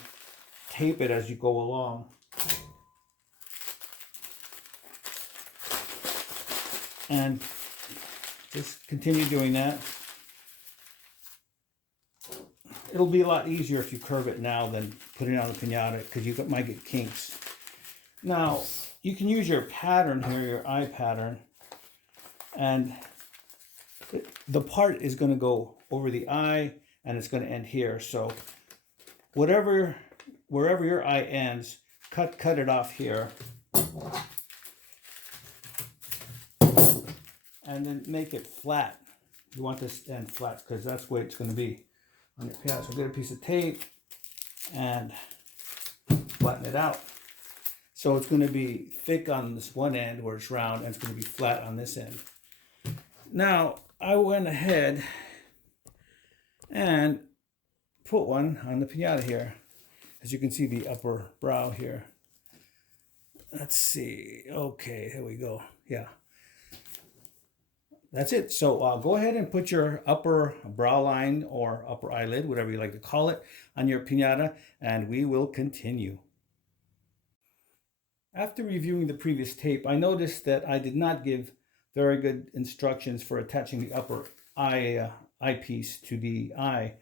tape it as you go along. And just continue doing that. It'll be a lot easier if you curve it now than putting it on the piñata, because you might get kinks. Now, you can use your pattern here, your eye pattern, and the part is going to go over the eye, and it's going to end here. So wherever your eye ends, cut it off here. And then make it flat. You want this to end flat because that's the way it's going to be on your piñata. So get a piece of tape and flatten it out. So it's going to be thick on this one end where it's round, and it's going to be flat on this end. Now, I went ahead and put one on the piñata here. As you can see, the upper brow here. Let's see. Okay, here we go. Yeah. That's it. So go ahead and put your upper brow line or upper eyelid, whatever you like to call it, on your piñata, and we will continue. After reviewing the previous tape, I noticed that I did not give very good instructions for attaching the upper eyepiece to the eye.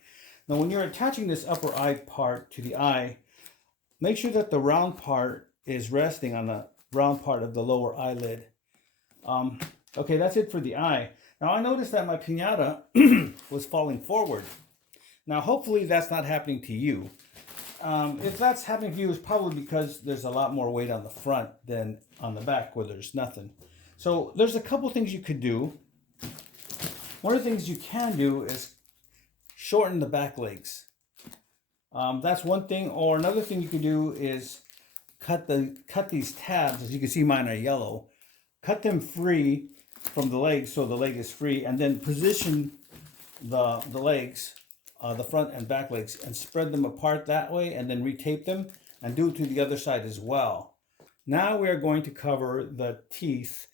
Now, when you're attaching this upper eye part to the eye, make sure that the round part is resting on the round part of the lower eyelid. Okay, that's it for the eye. Now, I noticed that my piñata was falling forward. Now, hopefully that's not happening to you. If that's happening to you, it's probably because there's a lot more weight on the front than on the back where there's nothing. So there's a couple things you could do. One of the things you can do is shorten the back legs. That's one thing. Or another thing you could do is cut these tabs. As you can see, mine are yellow. Cut them free from the legs so the leg is free, and then position the legs, the front and back legs, and spread them apart that way, and then retape them, and do it to the other side as well. Now we are going to cover the teeth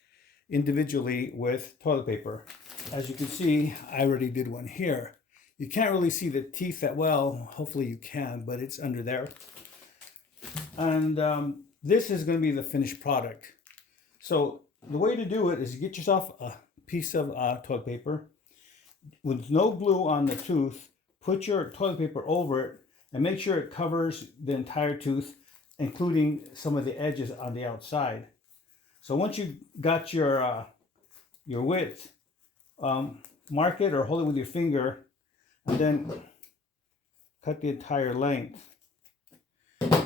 individually with toilet paper. As you can see, I already did one here. You can't really see the teeth that well. Hopefully you can, but it's under there. And this is going to be the finished product. So the way to do it is you get yourself a piece of toilet paper with no glue on the tooth. Put your toilet paper over it and make sure it covers the entire tooth, including some of the edges on the outside. So once you got your width, mark it or hold it with your finger, and then cut the entire length.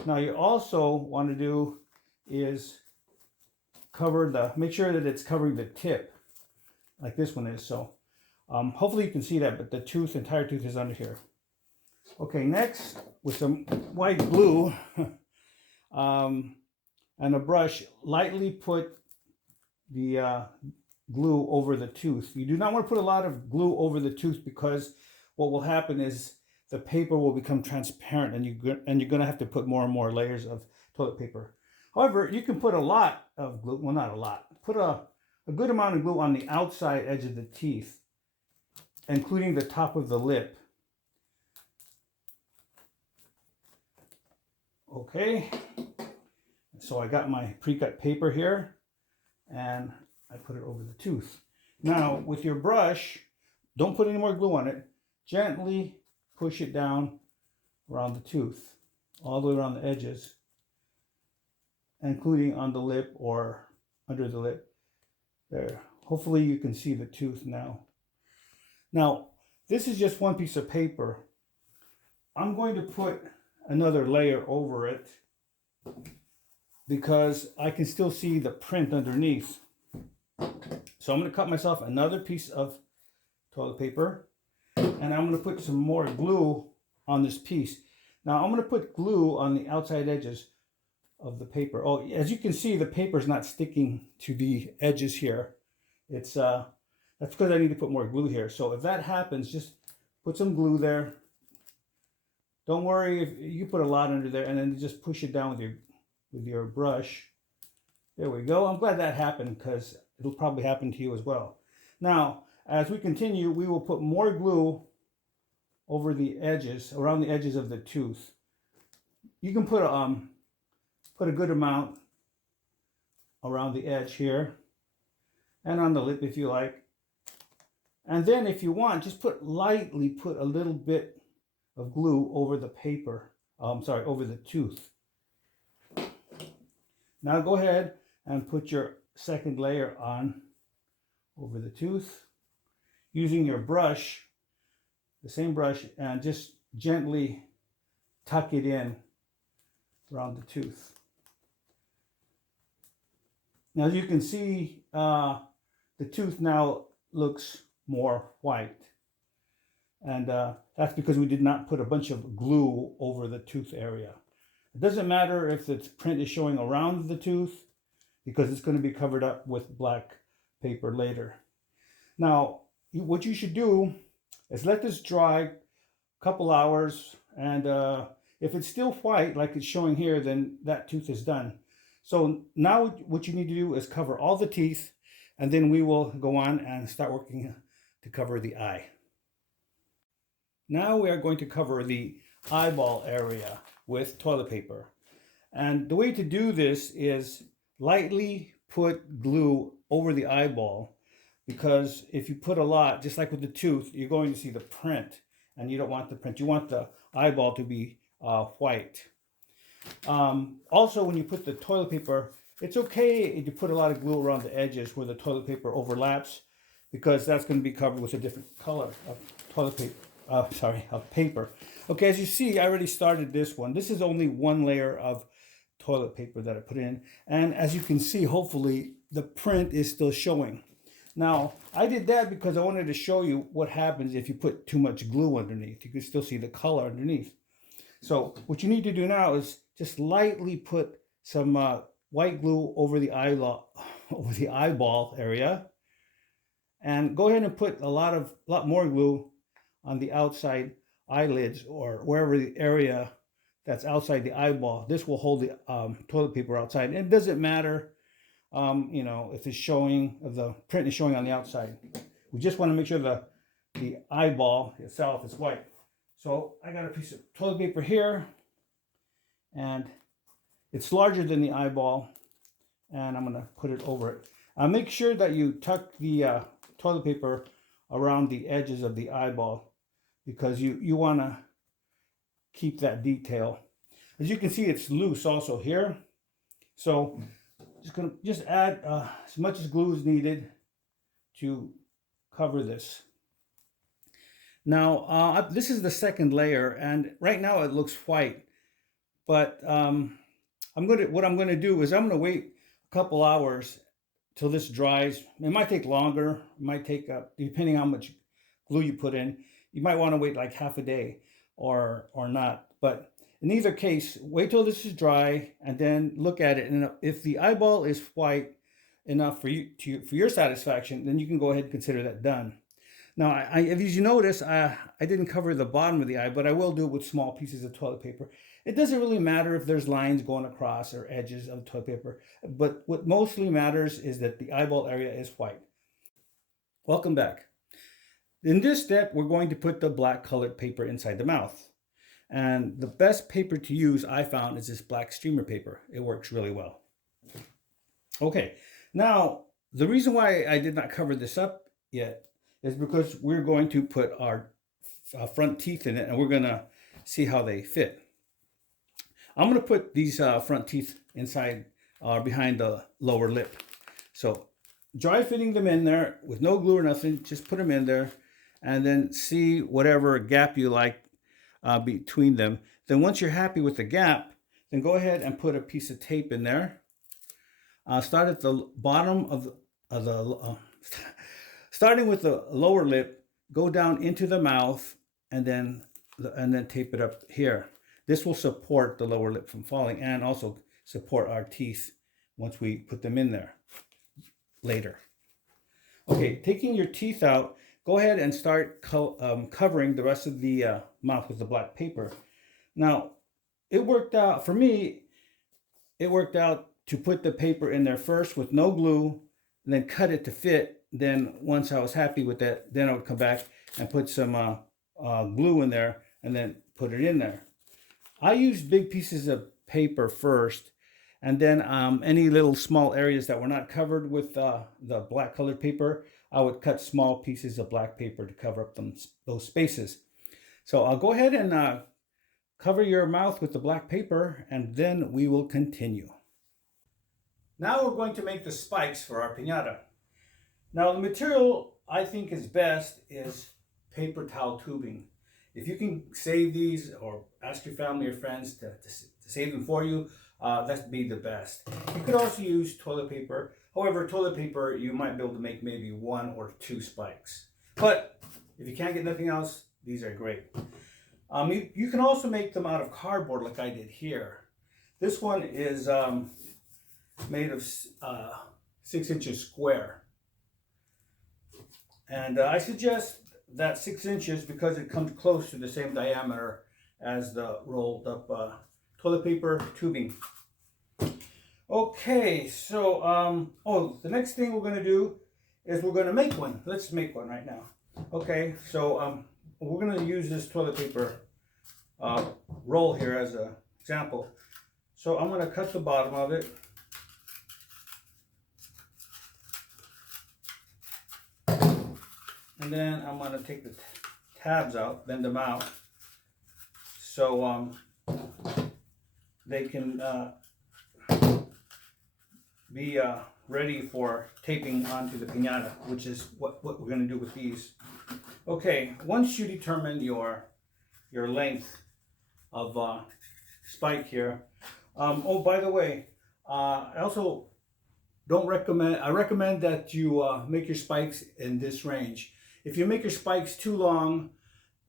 Now, you also want to do is make sure that it's covering the tip, like this one is. So Hopefully you can see that, but the tooth, entire tooth is under here. Okay, next, with some white glue and a brush, lightly put the glue over the tooth. You do not want to put a lot of glue over the tooth, because what will happen is the paper will become transparent, and you're going to have to put more and more layers of toilet paper. However, you can put a lot of glue, well, not a lot, put a good amount of glue on the outside edge of the teeth, including the top of the lip. Okay, so I got my pre-cut paper here, and I put it over the tooth. Now, with your brush, don't put any more glue on it. Gently push it down around the tooth, all the way around the edges, including on the lip or under the lip. There. Hopefully you can see the tooth now. Now, this is just one piece of paper. I'm going to put another layer over it because I can still see the print underneath. So I'm going to cut myself another piece of toilet paper, and I'm going to put some more glue on this piece. Now I'm going to put glue on the outside edges of the paper. Oh, as you can see, the paper is not sticking to the edges here. It's that's because I need to put more glue here. So if that happens, just put some glue there. Don't worry if you put a lot under there, and then just push it down with your brush. There we go. I'm glad that happened, because it'll probably happen to you as well. Now, as we continue, we will put more glue over the edges, around the edges of the tooth. You can put a good amount around the edge here and on the lip if you like. And then if you want, just lightly put a little bit of glue over the paper, over the tooth. Now go ahead and put your second layer on over the tooth using your brush, the same brush, and just gently tuck it in around the tooth. Now, as you can see, the tooth now looks more white, and that's because we did not put a bunch of glue over the tooth area. It doesn't matter if the print is showing around the tooth, because it's going to be covered up with black paper later. Now, what you should do is let this dry a couple hours, and if it's still white like it's showing here, then that tooth is done. So now what you need to do is cover all the teeth, and then we will go on and start working to cover the eye. Now we are going to cover the eyeball area with toilet paper. And the way to do this is lightly put glue over the eyeball, because if you put a lot, just like with the tooth, you're going to see the print, and you don't want the print. You want the eyeball to be white. Also, when you put the toilet paper, it's okay if you put a lot of glue around the edges where the toilet paper overlaps, because that's going to be covered with a different color of toilet paper. Of paper. Okay, as you see, I already started this one. This is only one layer of toilet paper that I put in, and as you can see, hopefully the print is still showing. Now, I did that because I wanted to show you what happens if you put too much glue underneath. You can still see the color underneath. So what you need to do now is just lightly put some white glue over the eyeball area, and go ahead and put a lot more glue on the outside eyelids, or wherever the area that's outside the eyeball. This will hold the toilet paper outside. And it doesn't matter, if it's showing, if the print is showing on the outside. We just want to make sure the eyeball itself is white. So I got a piece of toilet paper here, and it's larger than the eyeball, and I'm going to put it over it. Make sure that you tuck the toilet paper around the edges of the eyeball, because you want to keep that detail. As you can see, it's loose also here. So just add as much as glue as needed to cover this. Now, this is the second layer, and right now it looks white, but what I'm going to do is I'm going to wait a couple hours till this dries. It might take longer. It might take, depending how much glue you put in, you might want to wait like half a day or not. But in either case, wait till this is dry and then look at it. And if the eyeball is white enough for your satisfaction, then you can go ahead and consider that done. Now, as you notice, I didn't cover the bottom of the eye, but I will do it with small pieces of toilet paper. It doesn't really matter if there's lines going across or edges of the toilet paper, but what mostly matters is that the eyeball area is white. Welcome back. In this step, we're going to put the black colored paper inside the mouth. And the best paper to use, I found, is this black streamer paper. It works really well. Okay, now the reason why I did not cover this up yet is because we're going to put our front teeth in it and we're going to see how they fit. I'm going to put these front teeth inside behind the lower lip. So dry fitting them in there with no glue or nothing, just put them in there and then see whatever gap you like between them. Then once you're happy with the gap, then go ahead and put a piece of tape in there. Start at the bottom of the starting with the lower lip, go down into the mouth, and then tape it up here. This will support the lower lip from falling and also support our teeth once we put them in there later. Okay, taking your teeth out, go ahead and start covering the rest of the mouth with the black paper. Now, it worked out, for me, it worked out to put the paper in there first with no glue, and then cut it to fit. Then once I was happy with that, then I would come back and put some glue in there and then put it in there. I used big pieces of paper first, and then any little small areas that were not covered with the black colored paper, I would cut small pieces of black paper to cover up those spaces. So I'll go ahead and cover your mouth with the black paper, and then we will continue. Now we're going to make the spikes for our piñata. Now the material I think is best is paper towel tubing. If you can save these or ask your family or friends to save them for you, that'd be the best. You could also use toilet paper. However, toilet paper, you might be able to make maybe 1 or 2 spikes. But if you can't get nothing else, these are great. You can also make them out of cardboard like I did here. This one is made of 6 inches square. And I suggest that 6 inches because it comes close to the same diameter as the rolled up toilet paper tubing. Okay, so the next thing we're going to do is we're going to make one. Let's make one right now. Okay, so we're going to use this toilet paper roll here as an example. So I'm going to cut the bottom of it. And then I'm going to take the tabs out, bend them out, so they can be ready for taping onto the piñata, which is what we're going to do with these. Okay, once you determine your length of spike here. Oh, by the way, I also I recommend that you make your spikes in this range. If you make your spikes too long,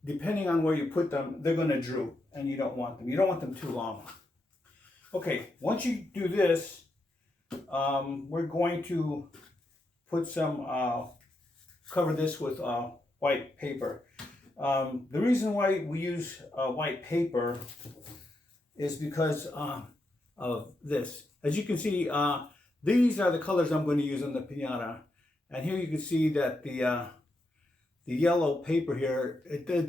depending on where you put them, they're going to droop, and you don't want them. You don't want them too long. Okay, once you do this, we're going to put some, cover this with white paper. The reason why we use white paper is because of this. As you can see, these are the colors I'm going to use on the piñata. And here you can see that the yellow paper here, it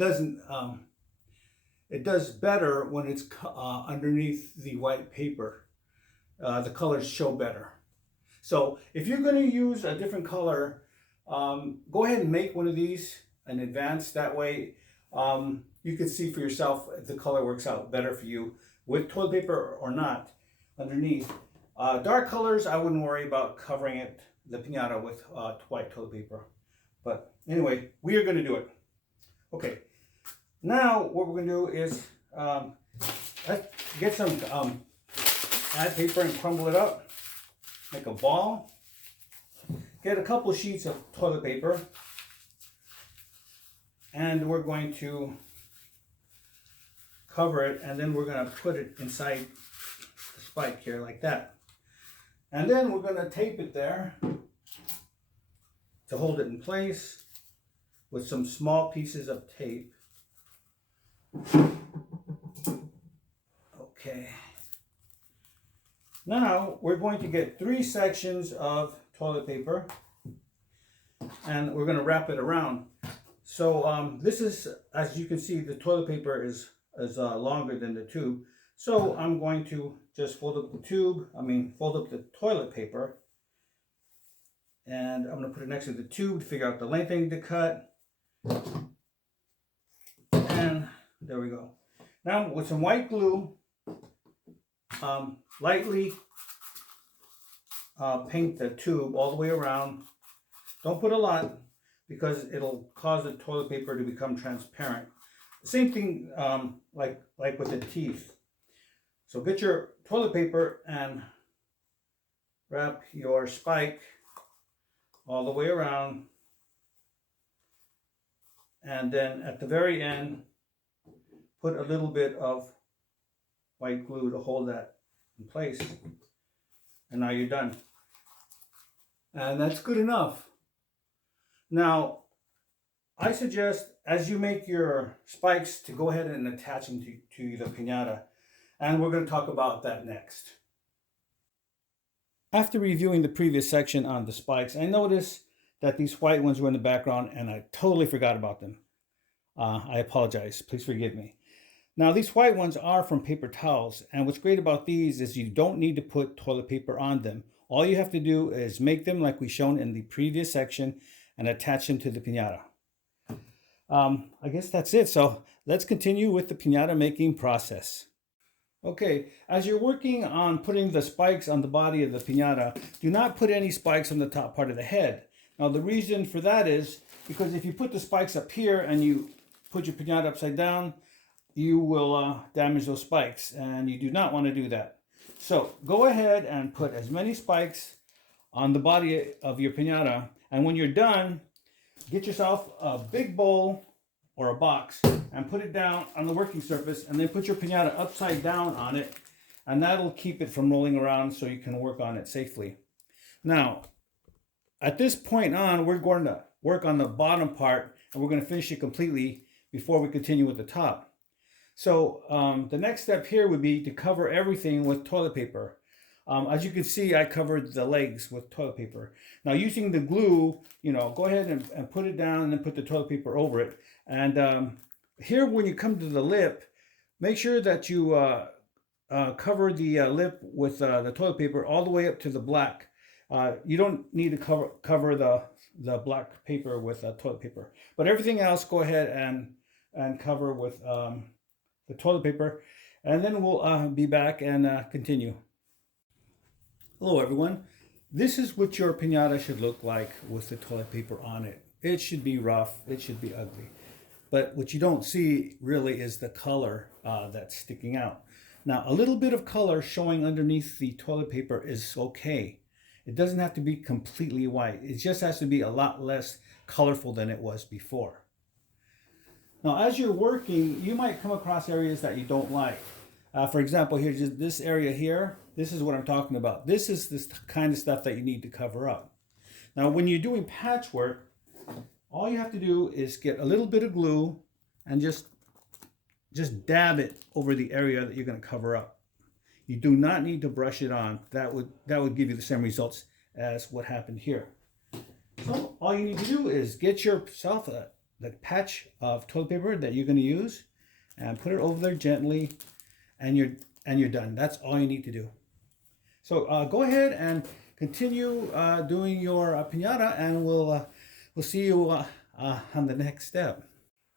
does better when it's underneath the white paper. The colors show better. So if you're going to use a different color, go ahead and make one of these in advance. That way you can see for yourself if the color works out better for you with toilet paper or not underneath. Dark colors, I wouldn't worry about covering it, the piñata, with white toilet paper. But anyway, we are going to do it. Okay, now what we're going to do is get some ad paper and crumble it up. Make a ball. Get a couple sheets of toilet paper. and we're going to cover it, and then we're going to put it inside the spike here like that. And then we're going to tape it there to hold it in place with some small pieces of tape. Okay. Now we're going to get 3 sections of toilet paper, and we're going to wrap it around. So this is, as you can see, the toilet paper is longer than the tube. So I'm going to just fold up the toilet paper, and I'm going to put it next to the tube to figure out the length I need to cut. And there we go. Now with some white glue, lightly paint the tube all the way around. Don't put a lot because it'll cause the toilet paper to become transparent. Same thing like with the teeth. So get your toilet paper and wrap your spike all the way around, and then at the very end put a little bit of white glue to hold that in place, and now you're done. And that's good enough. Now I suggest, as you make your spikes, to go ahead and attach them to the piñata, and we're going to talk about that next. After reviewing the previous section on the spikes, I noticed that these white ones were in the background, and I totally forgot about them. I apologize. Please forgive me. Now, these white ones are from paper towels, and what's great about these is you don't need to put toilet paper on them. All you have to do is make them like we shown in the previous section and attach them to the piñata. I guess that's it. So let's continue with the piñata making process. Okay, as you're working on putting the spikes on the body of the piñata, do not put any spikes on the top part of the head. Now the reason for that is because if you put the spikes up here and you put your piñata upside down, you will damage those spikes, and you do not want to do that. So go ahead and put as many spikes on the body of your piñata, and when you're done, get yourself a big bowl or a box and put it down on the working surface, and then put your piñata upside down on it, and that'll keep it from rolling around so you can work on it safely. Now, at this point on, we're going to work on the bottom part, and we're going to finish it completely before we continue with the top. So the next step here would be to cover everything with toilet paper. As you can see, I covered the legs with toilet paper. Now using the glue, go ahead and put it down and then put the toilet paper over it. And here when you come to the lip, make sure that you cover the lip with the toilet paper all the way up to the black. You don't need to cover the black paper with toilet paper. But everything else, go ahead and cover with the toilet paper. And then we'll be back and continue. Hello everyone. This is what your piñata should look like with the toilet paper on it. It should be rough, it should be ugly. But what you don't see really is the color that's sticking out. Now a little bit of color showing underneath the toilet paper is okay. It doesn't have to be completely white. It just has to be a lot less colorful than it was before. Now as you're working, you might come across areas that you don't like. For example, here's just this area here. This is what I'm talking about. This is this kind of stuff that you need to cover up. Now, when you're doing patchwork, all you have to do is get a little bit of glue and just dab it over the area that you're going to cover up. You do not need to brush it on. That would give you the same results as what happened here. So all you need to do is get yourself the patch of toilet paper that you're going to use and put it over there gently. And you're done. That's all you need to do. So go ahead and continue doing your piñata, and we'll see you on the next step.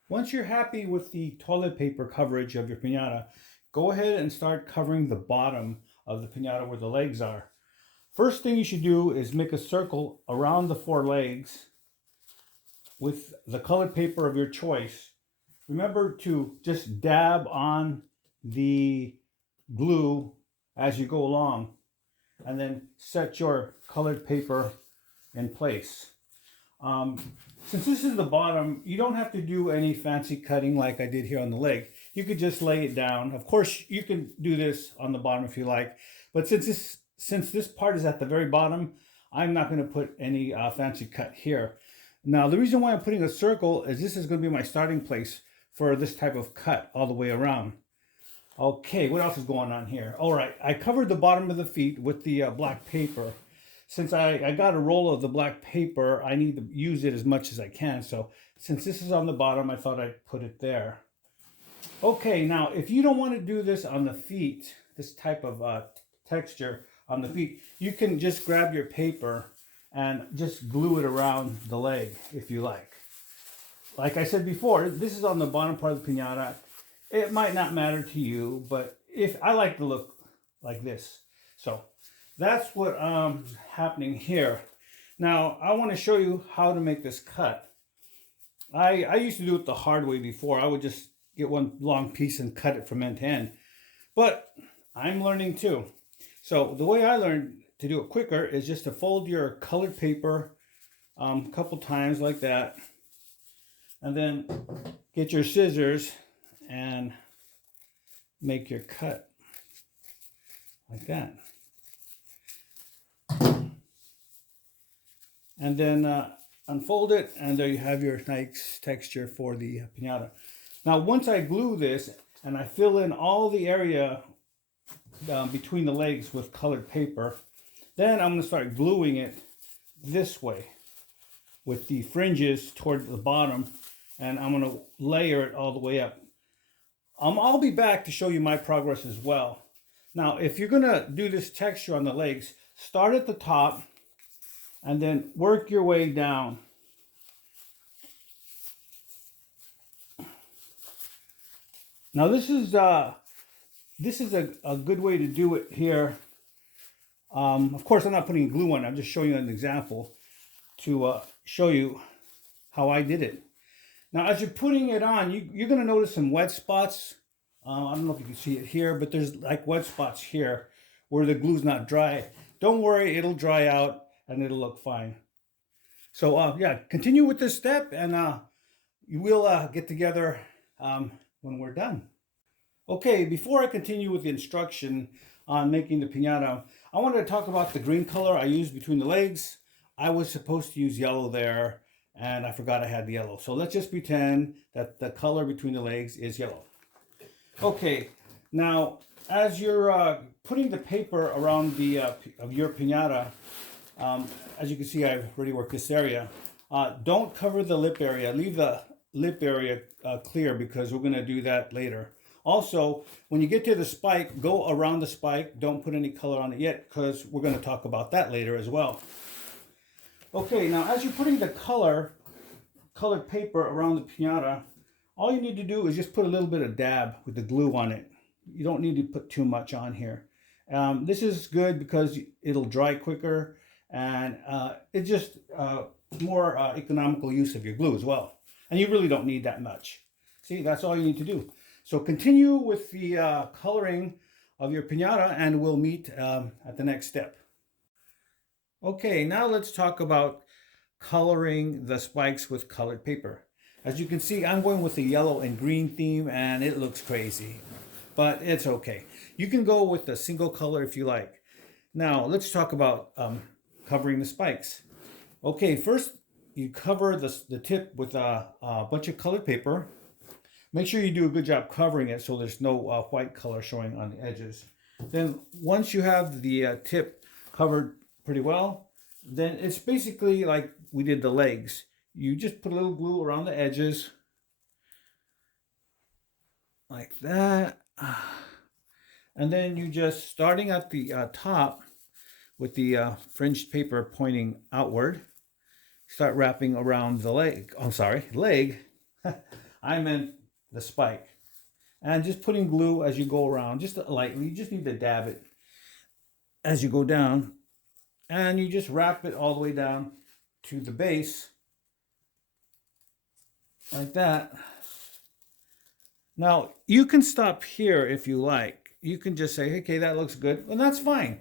Once you're happy with the toilet paper coverage of your piñata, go ahead and start covering the bottom of the piñata where the legs are. First thing you should do is make a circle around the 4 legs with the colored paper of your choice. Remember to just dab on the glue as you go along, and then set your colored paper in place. Since this is the bottom, you don't have to do any fancy cutting like I did here on the leg. You could just lay it down. Of course, you can do this on the bottom if you like, but since this part is at the very bottom, I'm not going to put any fancy cut here. Now, the reason why I'm putting a circle is this is going to be my starting place for this type of cut all the way around. Okay, what else is going on here? All right, I covered the bottom of the feet with the black paper. Since I got a roll of the black paper, I need to use it as much as I can. So since this is on the bottom, I thought I'd put it there. Okay, now if you don't want to do this on the feet, this type of texture on the feet, you can just grab your paper and just glue it around the leg if you like. Like I said before, this is on the bottom part of the piñata. It might not matter to you, but if I like the look like this. So that's what happening here. Now I want to show you how to make this cut. I used to do it the hard way before. I would just get one long piece and cut it from end to end. But I'm learning too. So the way I learned to do it quicker is just to fold your colored paper a couple times like that. And then get your scissors and make your cut like that. And then unfold it, and there you have your nice texture for the piñata. Now, once I glue this and I fill in all the area between the legs with colored paper, then I'm going to start gluing it this way with the fringes toward the bottom, and I'm going to layer it all the way up. I'll be back to show you my progress as well. Now, if you're going to do this texture on the legs, start at the top and then work your way down. Now this is a good way to do it here. Of course, I'm not putting glue on it. I'm just showing you an example to show you how I did it. Now, as you're putting it on, you're going to notice some wet spots. I don't know if you can see it here, but there's like wet spots here where the glue's not dry. Don't worry, it'll dry out and it'll look fine. So yeah, continue with this step, and you will get together when we're done. Okay, before I continue with the instruction on making the piñata, I wanted to talk about the green color I used between the legs. I was supposed to use yellow there, and I forgot I had the yellow. So let's just pretend that the color between the legs is yellow. Okay, now as you're putting the paper around the of your piñata, as you can see, I've already worked this area. Don't cover the lip area. Leave the lip area clear, because we're going to do that later. Also, when you get to the spike, go around the spike. Don't put any color on it yet, because we're going to talk about that later as well. Okay, now as you're putting the colored paper around the piñata, all you need to do is just put a little bit of dab with the glue on it. You don't need to put too much on here. This is good because it'll dry quicker, and it's just more economical use of your glue as well. And you really don't need that much. See, that's all you need to do. So continue with the coloring of your piñata, and we'll meet at the next step. Okay, now let's talk about coloring the spikes with colored paper. As you can see, I'm going with the yellow and green theme, and it looks crazy, but it's okay. You can go with a single color if you like. Now, let's talk about covering the spikes. Okay, first you cover the tip with a bunch of colored paper. Make sure you do a good job covering it so there's no white color showing on the edges. Then once you have the tip covered pretty well, then it's basically like we did the legs. You just put a little glue around the edges like that. And then you just, starting at the top with the fringed paper pointing outward, start wrapping around the leg. I'm sorry, leg. I meant the spike. And just putting glue as you go around, just lightly. You just need to dab it as you go down. And you just wrap it all the way down to the base, like that. Now, you can stop here if you like. You can just say, okay, that looks good, and that's fine.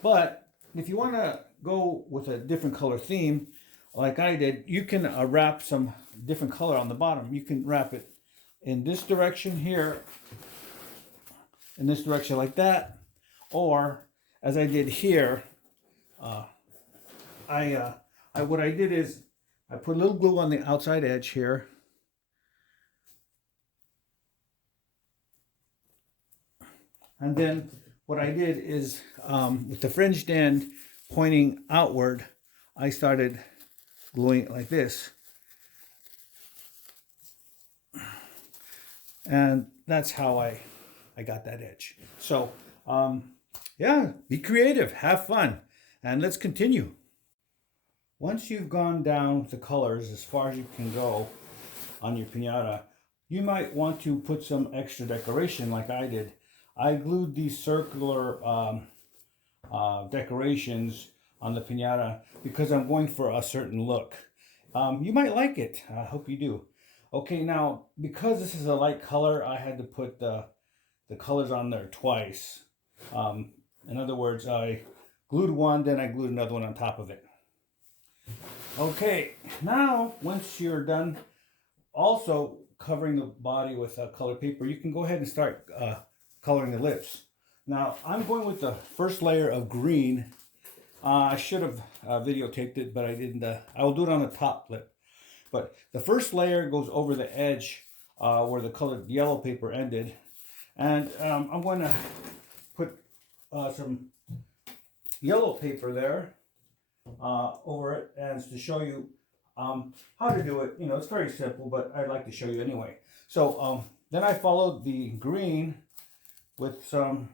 But if you want to go with a different color theme, like I did, you can wrap some different color on the bottom. You can wrap it in this direction here, in this direction like that, or as I did here, what I did is I put a little glue on the outside edge here, and then what I did is with the fringed end pointing outward, I started gluing it like this. And that's how I got that edge. So, yeah, be creative, have fun, and let's continue. Once you've gone down the colors as far as you can go on your piñata, you might want to put some extra decoration like I did. I glued these circular decorations on the piñata because I'm going for a certain look. You might like it. I hope you do. Okay, now because this is a light color, I had to put the colors on there twice. In other words, I glued one, then I glued another one on top of it. Okay, now once you're done also covering the body with colored paper, you can go ahead and start coloring the lips. Now I'm going with the first layer of green. I should have videotaped it, but I didn't. I will do it on the top lip. But the first layer goes over the edge where the colored yellow paper ended. And I'm going to put some yellow paper there over it, and to show you how to do it. You know, it's very simple, but I'd like to show you anyway. So then I followed the green with some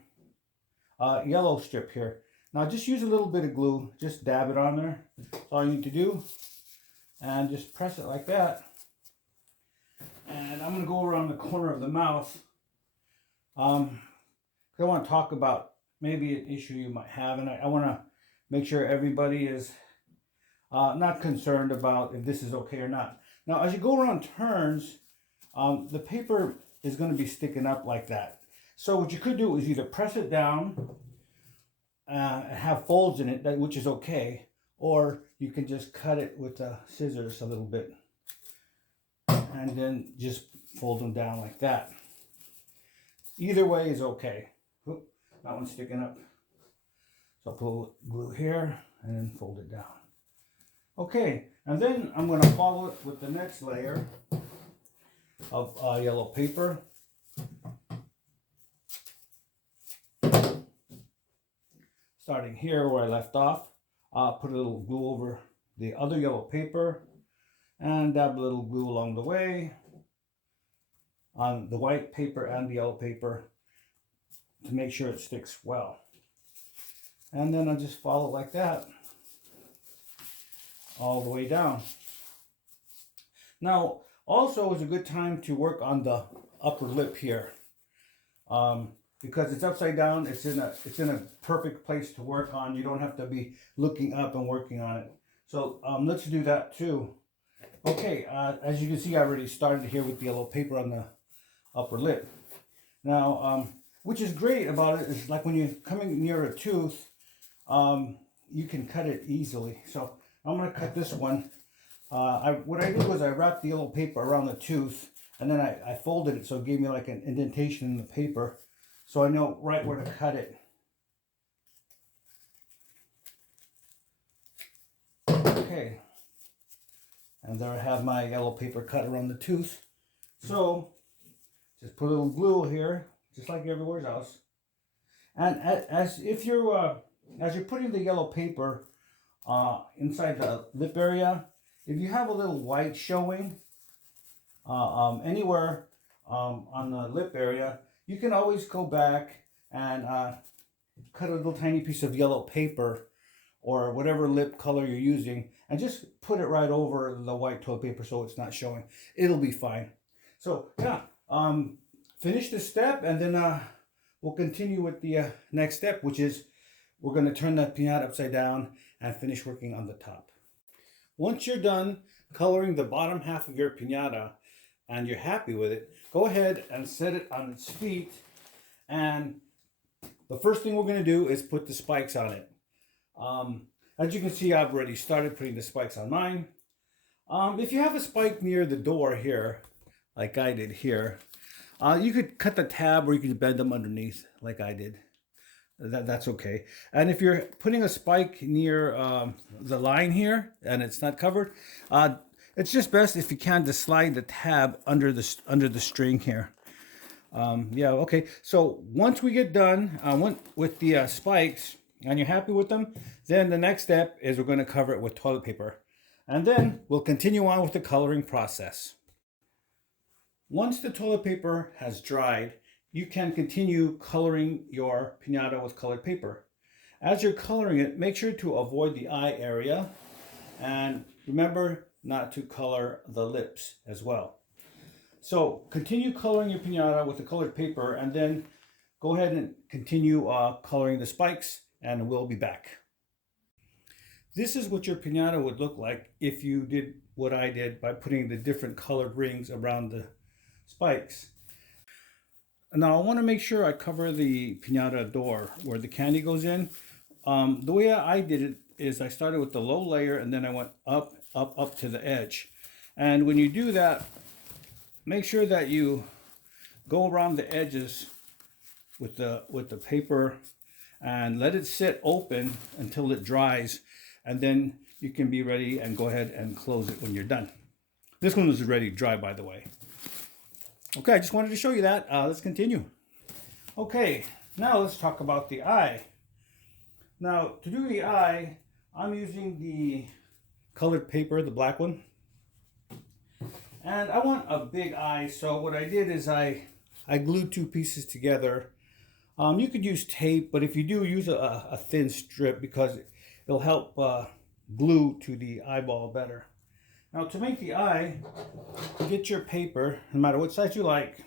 yellow strip here. Now just use a little bit of glue, just dab it on there. That's all you need to do. And just press it like that. And I'm going to go around the corner of the mouth. I want to talk about maybe an issue you might have, and I want to make sure everybody is not concerned about if this is okay or not. Now, as you go around turns, the paper is going to be sticking up like that. So what you could do is either press it down and have folds in it, which is okay, or you can just cut it with the scissors a little bit and then just fold them down like that. Either way is okay. Oop, that one's sticking up. So I'll pull glue here and then fold it down. Okay, and then I'm going to follow it with the next layer of yellow paper. Starting here where I left off, put a little glue over the other yellow paper and dab a little glue along the way on the white paper and the yellow paper to make sure it sticks well. And then I'll just follow it like that all the way down. Now, also is a good time to work on the upper lip here. Because it's upside down, it's in a perfect place to work on. You don't have to be looking up and working on it. So let's do that too. Okay, as you can see, I already started here with the yellow paper on the upper lip. Now, which is great about it is like when you're coming near a tooth, you can cut it easily. So I'm going to cut this one. What I did was I wrapped the yellow paper around the tooth, and then I folded it so it gave me like an indentation in the paper, so I know right where to cut it. Okay, and there I have my yellow paper cut around the tooth. So just put a little glue here, just like everywhere else. And as you're putting the yellow paper inside the lip area, if you have a little white showing anywhere on the lip area, you can always go back and cut a little tiny piece of yellow paper or whatever lip color you're using and just put it right over the white toilet paper so it's not showing. It'll be fine. So yeah, finish this step, and then we'll continue with the next step, which is we're going to turn that piñata upside down and finish working on the top. Once you're done coloring the bottom half of your piñata and you're happy with it, go ahead and set it on its feet, and the first thing we're going to do is put the spikes on it. As you can see, I've already started putting the spikes on mine. If you have a spike near the door here, like I did here, you could cut the tab or you could bend them underneath like I did. That's okay. And if you're putting a spike near the line here and it's not covered, it's just best if you can to slide the tab under the string here. Yeah, okay. So once we get done with the spikes and you're happy with them, then the next step is we're going to cover it with toilet paper. And then we'll continue on with the coloring process. Once the toilet paper has dried, you can continue coloring your piñata with colored paper. As you're coloring it, make sure to avoid the eye area and remember not to color the lips as well. So continue coloring your piñata with the colored paper and then go ahead and continue coloring the spikes and we'll be back. This is what your piñata would look like if you did what I did by putting the different colored rings around the spikes. Now I want to make sure I cover the piñata door where the candy goes in. The way I did it is I started with the low layer and then I went up to the edge. And when you do that, make sure that you go around the edges with the paper and let it sit open until it dries, and then you can be ready and go ahead and close it when you're done. This one is ready to dry, by the way. Okay, I just wanted to show you that. Let's continue. Okay, now let's talk about the eye. Now, to do the eye, I'm using the colored paper, the black one. And I want a big eye, so what I did is I glued two pieces together. You could use tape, but if you do, use a thin strip because it'll help glue to the eyeball better. Now to make the eye, get your paper, no matter what size you like,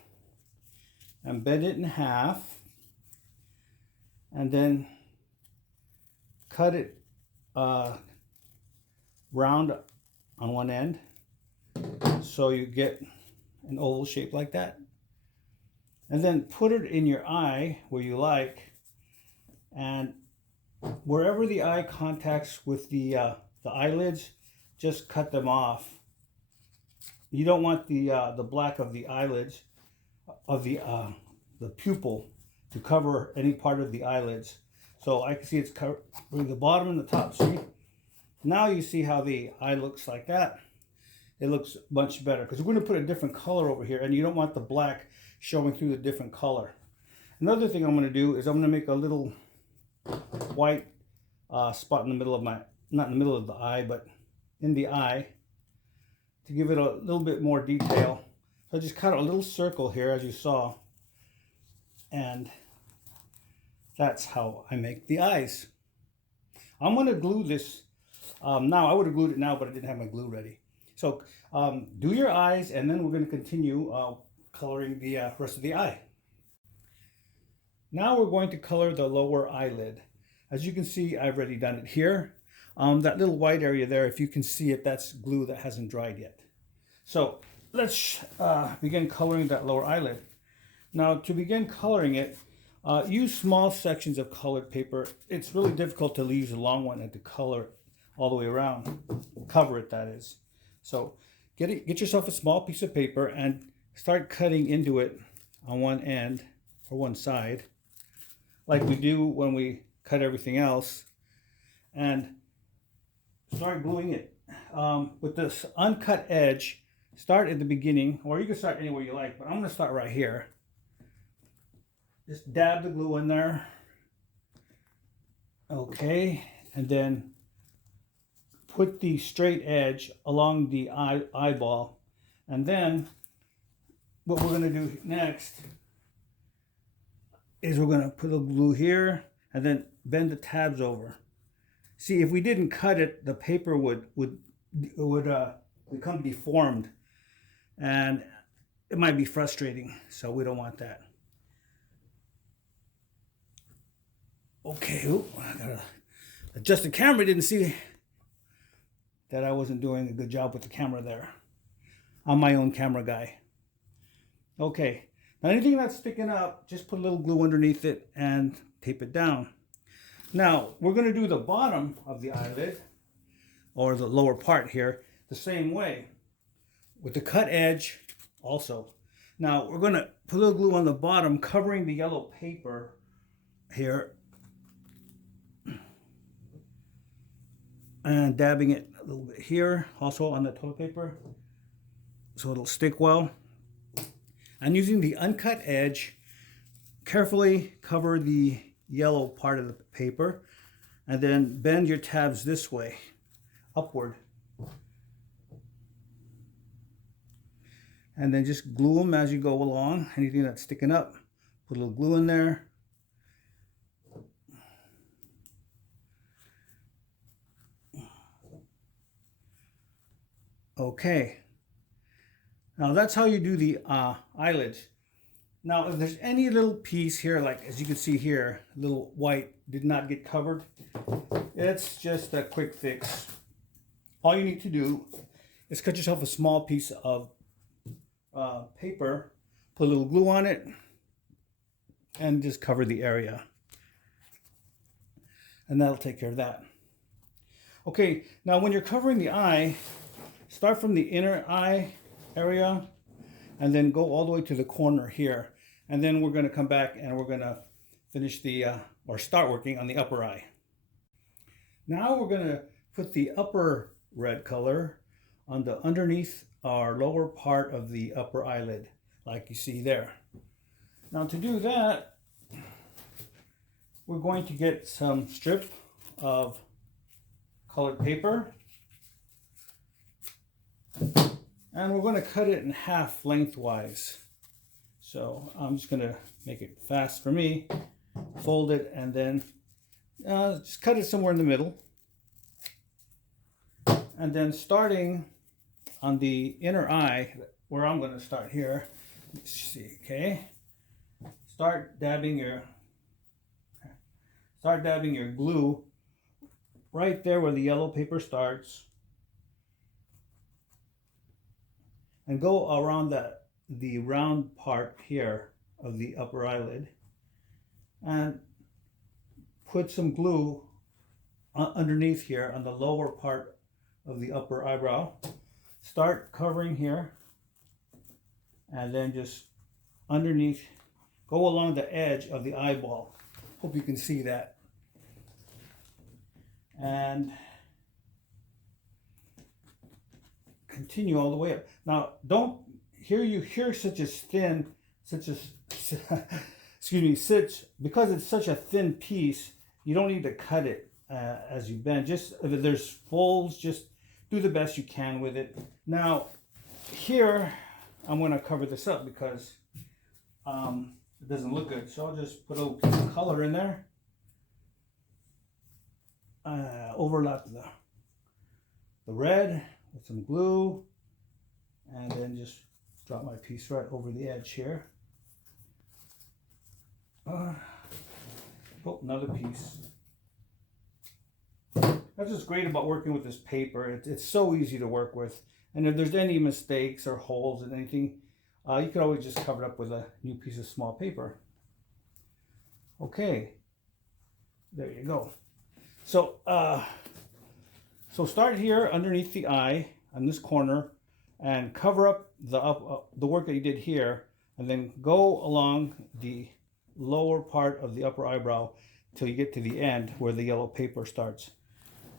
and bend it in half, and then cut it round on one end, so you get an oval shape like that. And then put it in your eye where you like, and wherever the eye contacts with the eyelids, just cut them off. You don't want the black of the eyelids of the pupil to cover any part of the eyelids. So I can see it's covering the bottom and the top. See? Now you see how the eye looks like that. It looks much better because we're going to put a different color over here, and you don't want the black showing through the different color. Another thing I'm going to do is I'm going to make a little white spot in the middle of not in the middle of the eye, but in the eye to give it a little bit more detail. So I just cut a little circle here, as you saw, and that's how I make the eyes. I'm going to glue this now. I would have glued it now, but I didn't have my glue ready. So do your eyes, and then we're going to continue coloring the rest of the eye. Now we're going to color the lower eyelid. As you can see, I've already done it here. That little white area there, if you can see it, that's glue that hasn't dried yet. So let's begin coloring that lower eyelid. Now to begin coloring it, use small sections of colored paper. It's really difficult to use a long one and to color it all the way around. Cover it, that is. So get yourself a small piece of paper and start cutting into it on one end or one side, like we do when we cut everything else, and start gluing it. With this uncut edge, start at the beginning, or you can start anywhere you like, but I'm going to start right here. Just dab the glue in there. Okay, and then put the straight edge along the eyeball, and then what we're going to do next is we're going to put a glue here and then bend the tabs over. See, if we didn't cut it, the paper would become deformed, and it might be frustrating, so we don't want that. Okay, I gotta adjust the camera. Didn't see that I wasn't doing a good job with the camera there. I'm my own camera guy. Okay, now anything that's sticking up, just put a little glue underneath it and tape it down. Now, we're going to do the bottom of the eyelid, or the lower part here, the same way, with the cut edge also. Now, we're going to put a little glue on the bottom, covering the yellow paper here, and dabbing it a little bit here, also on the toilet paper, so it'll stick well. And using the uncut edge, carefully cover the yellow part of the paper, and then bend your tabs this way, upward. And then just glue them as you go along. Anything that's sticking up, put a little glue in there. Okay. Now that's how you do the eyelids. Now, if there's any little piece here, like as you can see here, little white did not get covered, it's just a quick fix. All you need to do is cut yourself a small piece of paper, put a little glue on it, and just cover the area. And that'll take care of that. Okay, now when you're covering the eye, start from the inner eye area and then go all the way to the corner here. And then we're going to come back and we're going to finish the, or start working on the upper eye. Now we're going to put the upper red color on the underneath our lower part of the upper eyelid, like you see there. Now to do that, we're going to get some strip of colored paper, and we're going to cut it in half lengthwise. So I'm just going to make it fast for me, fold it, and then just cut it somewhere in the middle. And then starting on the inner eye, where I'm going to start here, let's see, okay? Start dabbing your glue right there where the yellow paper starts, and go around the round part here of the upper eyelid, and put some glue underneath here on the lower part of the upper eyebrow. Start covering here, and then just underneath, go along the edge of the eyeball. Hope you can see that. And continue all the way up. Now, don't you hear such a thin, because it's such a thin piece, you don't need to cut it as you bend. Just if there's folds, just do the best you can with it. Now, here, I'm going to cover this up because it doesn't look good. So I'll just put a little piece of color in there. Overlap the red with some glue, and then just drop my piece right over the edge here. Oh, another piece. That's what's great about working with this paper. It's so easy to work with. And if there's any mistakes or holes in anything, you can always just cover it up with a new piece of small paper. Okay, there you go. So, so start here underneath the eye on this corner, and cover up the work that you did here, and then go along the lower part of the upper eyebrow till you get to the end where the yellow paper starts.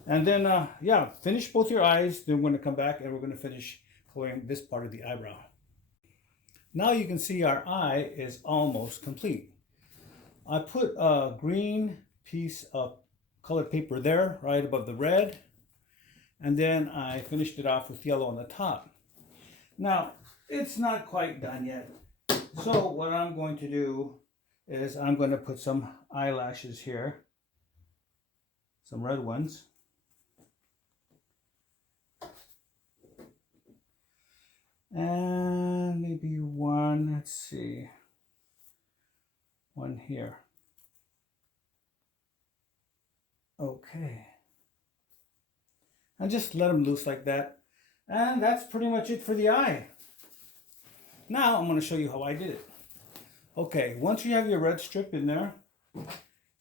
And then, yeah, finish both your eyes. Then we're going to come back and we're going to finish coloring this part of the eyebrow. Now you can see our eye is almost complete. I put a green piece of colored paper there, right above the red. And then I finished it off with yellow on the top. Now, it's not quite done yet. So what I'm going to do is I'm going to put some eyelashes here. Some red ones. And maybe one, let's see, one here. Okay. And just let them loose like that. And that's pretty much it for the eye. Now I'm going to show you how I did it. Okay, once you have your red strip in there,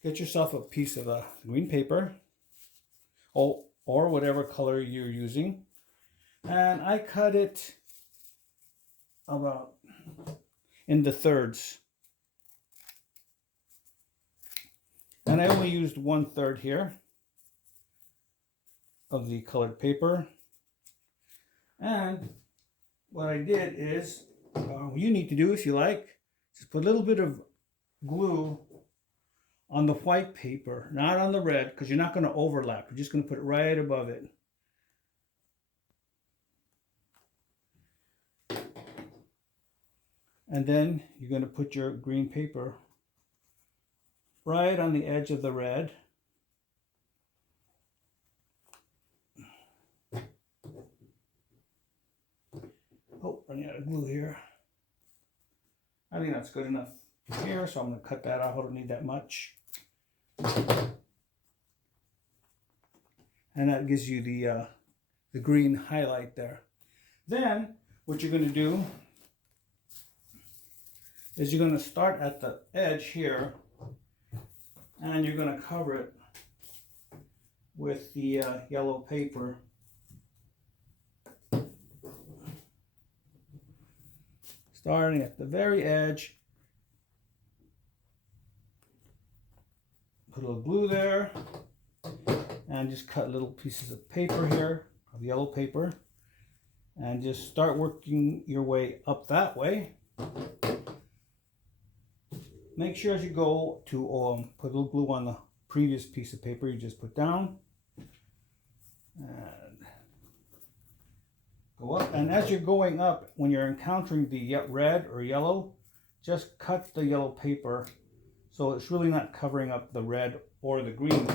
get yourself a piece of green paper, or whatever color you're using, and I cut it about in the thirds. And I only used 1/3 here of the colored paper. And what I did is, you need to do, if you like, just put a little bit of glue on the white paper, not on the red, because you're not going to overlap. You're just going to put it right above it. And then you're going to put your green paper right on the edge of the red. Oh, running out of glue here. I think that's good enough here, so I'm going to cut that off. I don't need that much. And that gives you the green highlight there. Then what you're going to do is you're going to start at the edge here, and you're going to cover it with the yellow paper. Starting at the very edge. Put a little glue there, and just cut little pieces of paper here, of yellow paper, and just start working your way up that way. Make sure as you go to put a little glue on the previous piece of paper you just put down, and go up. And as you're going up, when you're encountering the red or yellow, just cut the yellow paper so it's really not covering up the red or the green.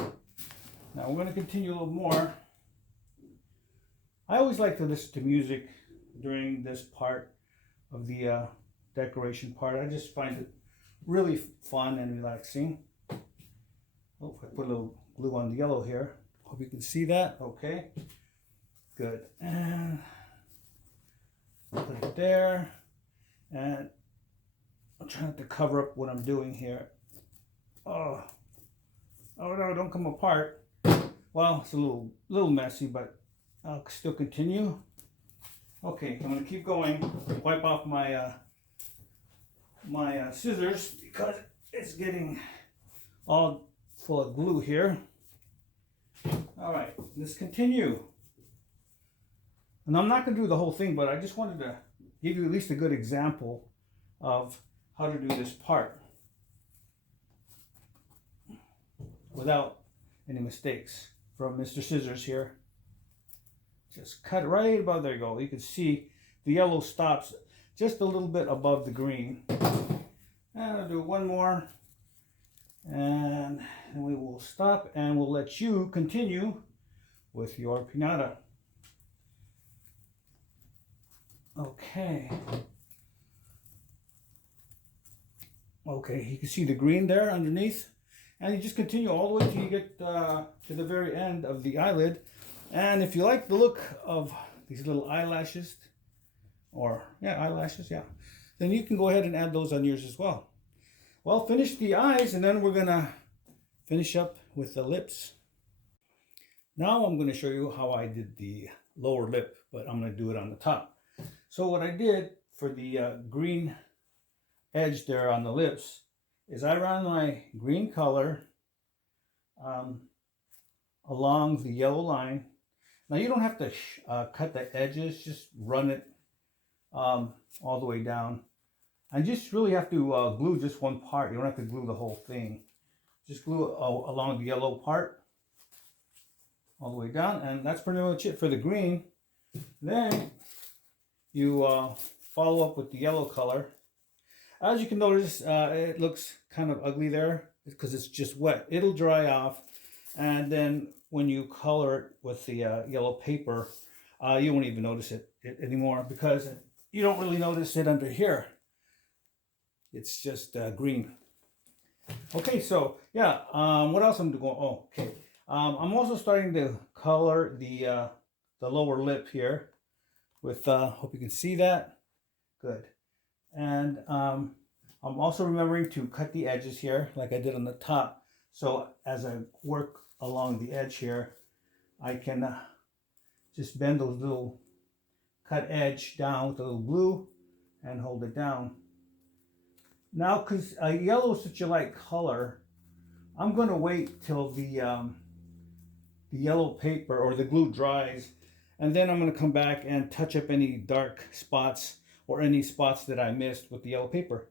Now we're going to continue a little more. I always like to listen to music during this part of the decoration part. I just find it really fun and relaxing. Oh, I put a little glue on the yellow here. Hope you can see that. Okay, good. And put it there. And I'm trying to cover up what I'm doing here. Oh no, don't come apart. Well, it's a little messy, but I'll still continue. Okay, I'm going to keep going. Wipe off my my scissors because it's getting all full of glue here. All right, let's continue. And I'm not going to do the whole thing, but I just wanted to give you at least a good example of how to do this part without any mistakes from Mr. Scissors here. Just cut right above, there you go. You can see the yellow stops just a little bit above the green. And I'll do one more, and then we will stop and we'll let you continue with your pinata. Okay. Okay, you can see the green there underneath, and you just continue all the way till you get to the very end of the eyelid. And if you like the look of these little eyelashes, then you can go ahead and add those on yours as well. Well, finish the eyes, and then we're gonna finish up with the lips. Now I'm gonna show you how I did the lower lip, but I'm gonna do it on the top. So what I did for the green edge there on the lips is I ran my green color along the yellow line. Now you don't have to cut the edges, just run it all the way down. And just really have to glue just one part. You don't have to glue the whole thing. Just glue along the yellow part all the way down, and that's pretty much it for the green. Then you follow up with the yellow color. As you can notice, it looks kind of ugly there because it's just wet. It'll dry off, and then when you color it with the yellow paper, you won't even notice it anymore because you don't really notice it under here. It's just green. Okay, so yeah, what else I'm doing? Oh, okay. I'm also starting to color the lower lip here with, hope you can see that. Good. And I'm also remembering to cut the edges here like I did on the top So as I work along the edge here, I can just bend those little cut edge down with a little glue and hold it down. Now, because yellow is such a light color, I'm going to wait till the yellow paper or the glue dries, and then I'm going to come back and touch up any dark spots or any spots that I missed with the yellow paper.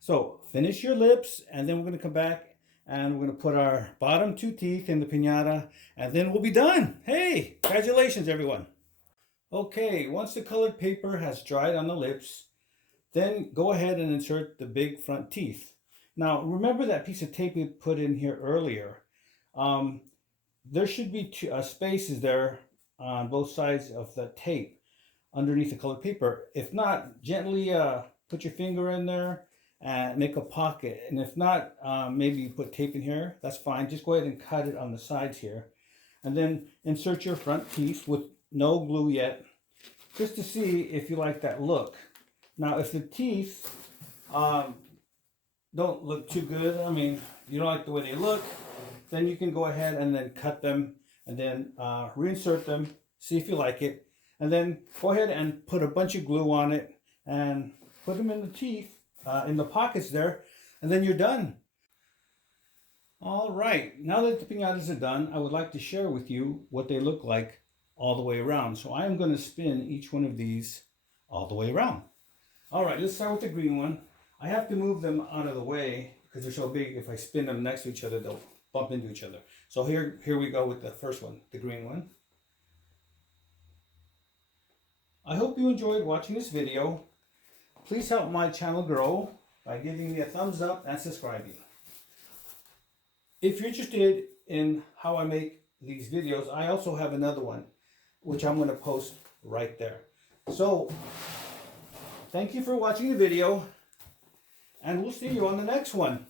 So finish your lips, and then we're going to come back and we're going to put our bottom 2 teeth in the piñata, and then we'll be done. Hey, congratulations everyone. Okay, once the colored paper has dried on the lips, then go ahead and insert the big front teeth. Now remember that piece of tape we put in here earlier. There should be two spaces there on both sides of the tape underneath the colored paper. If not, gently put your finger in there and make a pocket. And if not, maybe you put tape in here. That's fine. Just go ahead and cut it on the sides here. And then insert your front teeth with no glue yet, just to see if you like that look. Now, if the teeth don't look too good, I mean, you don't like the way they look, then you can go ahead and then cut them and then reinsert them, see if you like it, and then go ahead and put a bunch of glue on it and put them in the teeth, in the pockets there, and then you're done. All right, now that the piñatas are done, I would like to share with you what they look like all the way around. So I am going to spin each one of these all the way around. All right, let's start with the green one. I have to move them out of the way because they're so big. If I spin them next to each other, they'll bump into each other. So here we go with the first one, the green one. I hope you enjoyed watching this video. Please help my channel grow by giving me a thumbs up and subscribing. If you're interested in how I make these videos, I also have another one, which I'm going to post right there. So, thank you for watching the video, and we'll see you on the next one.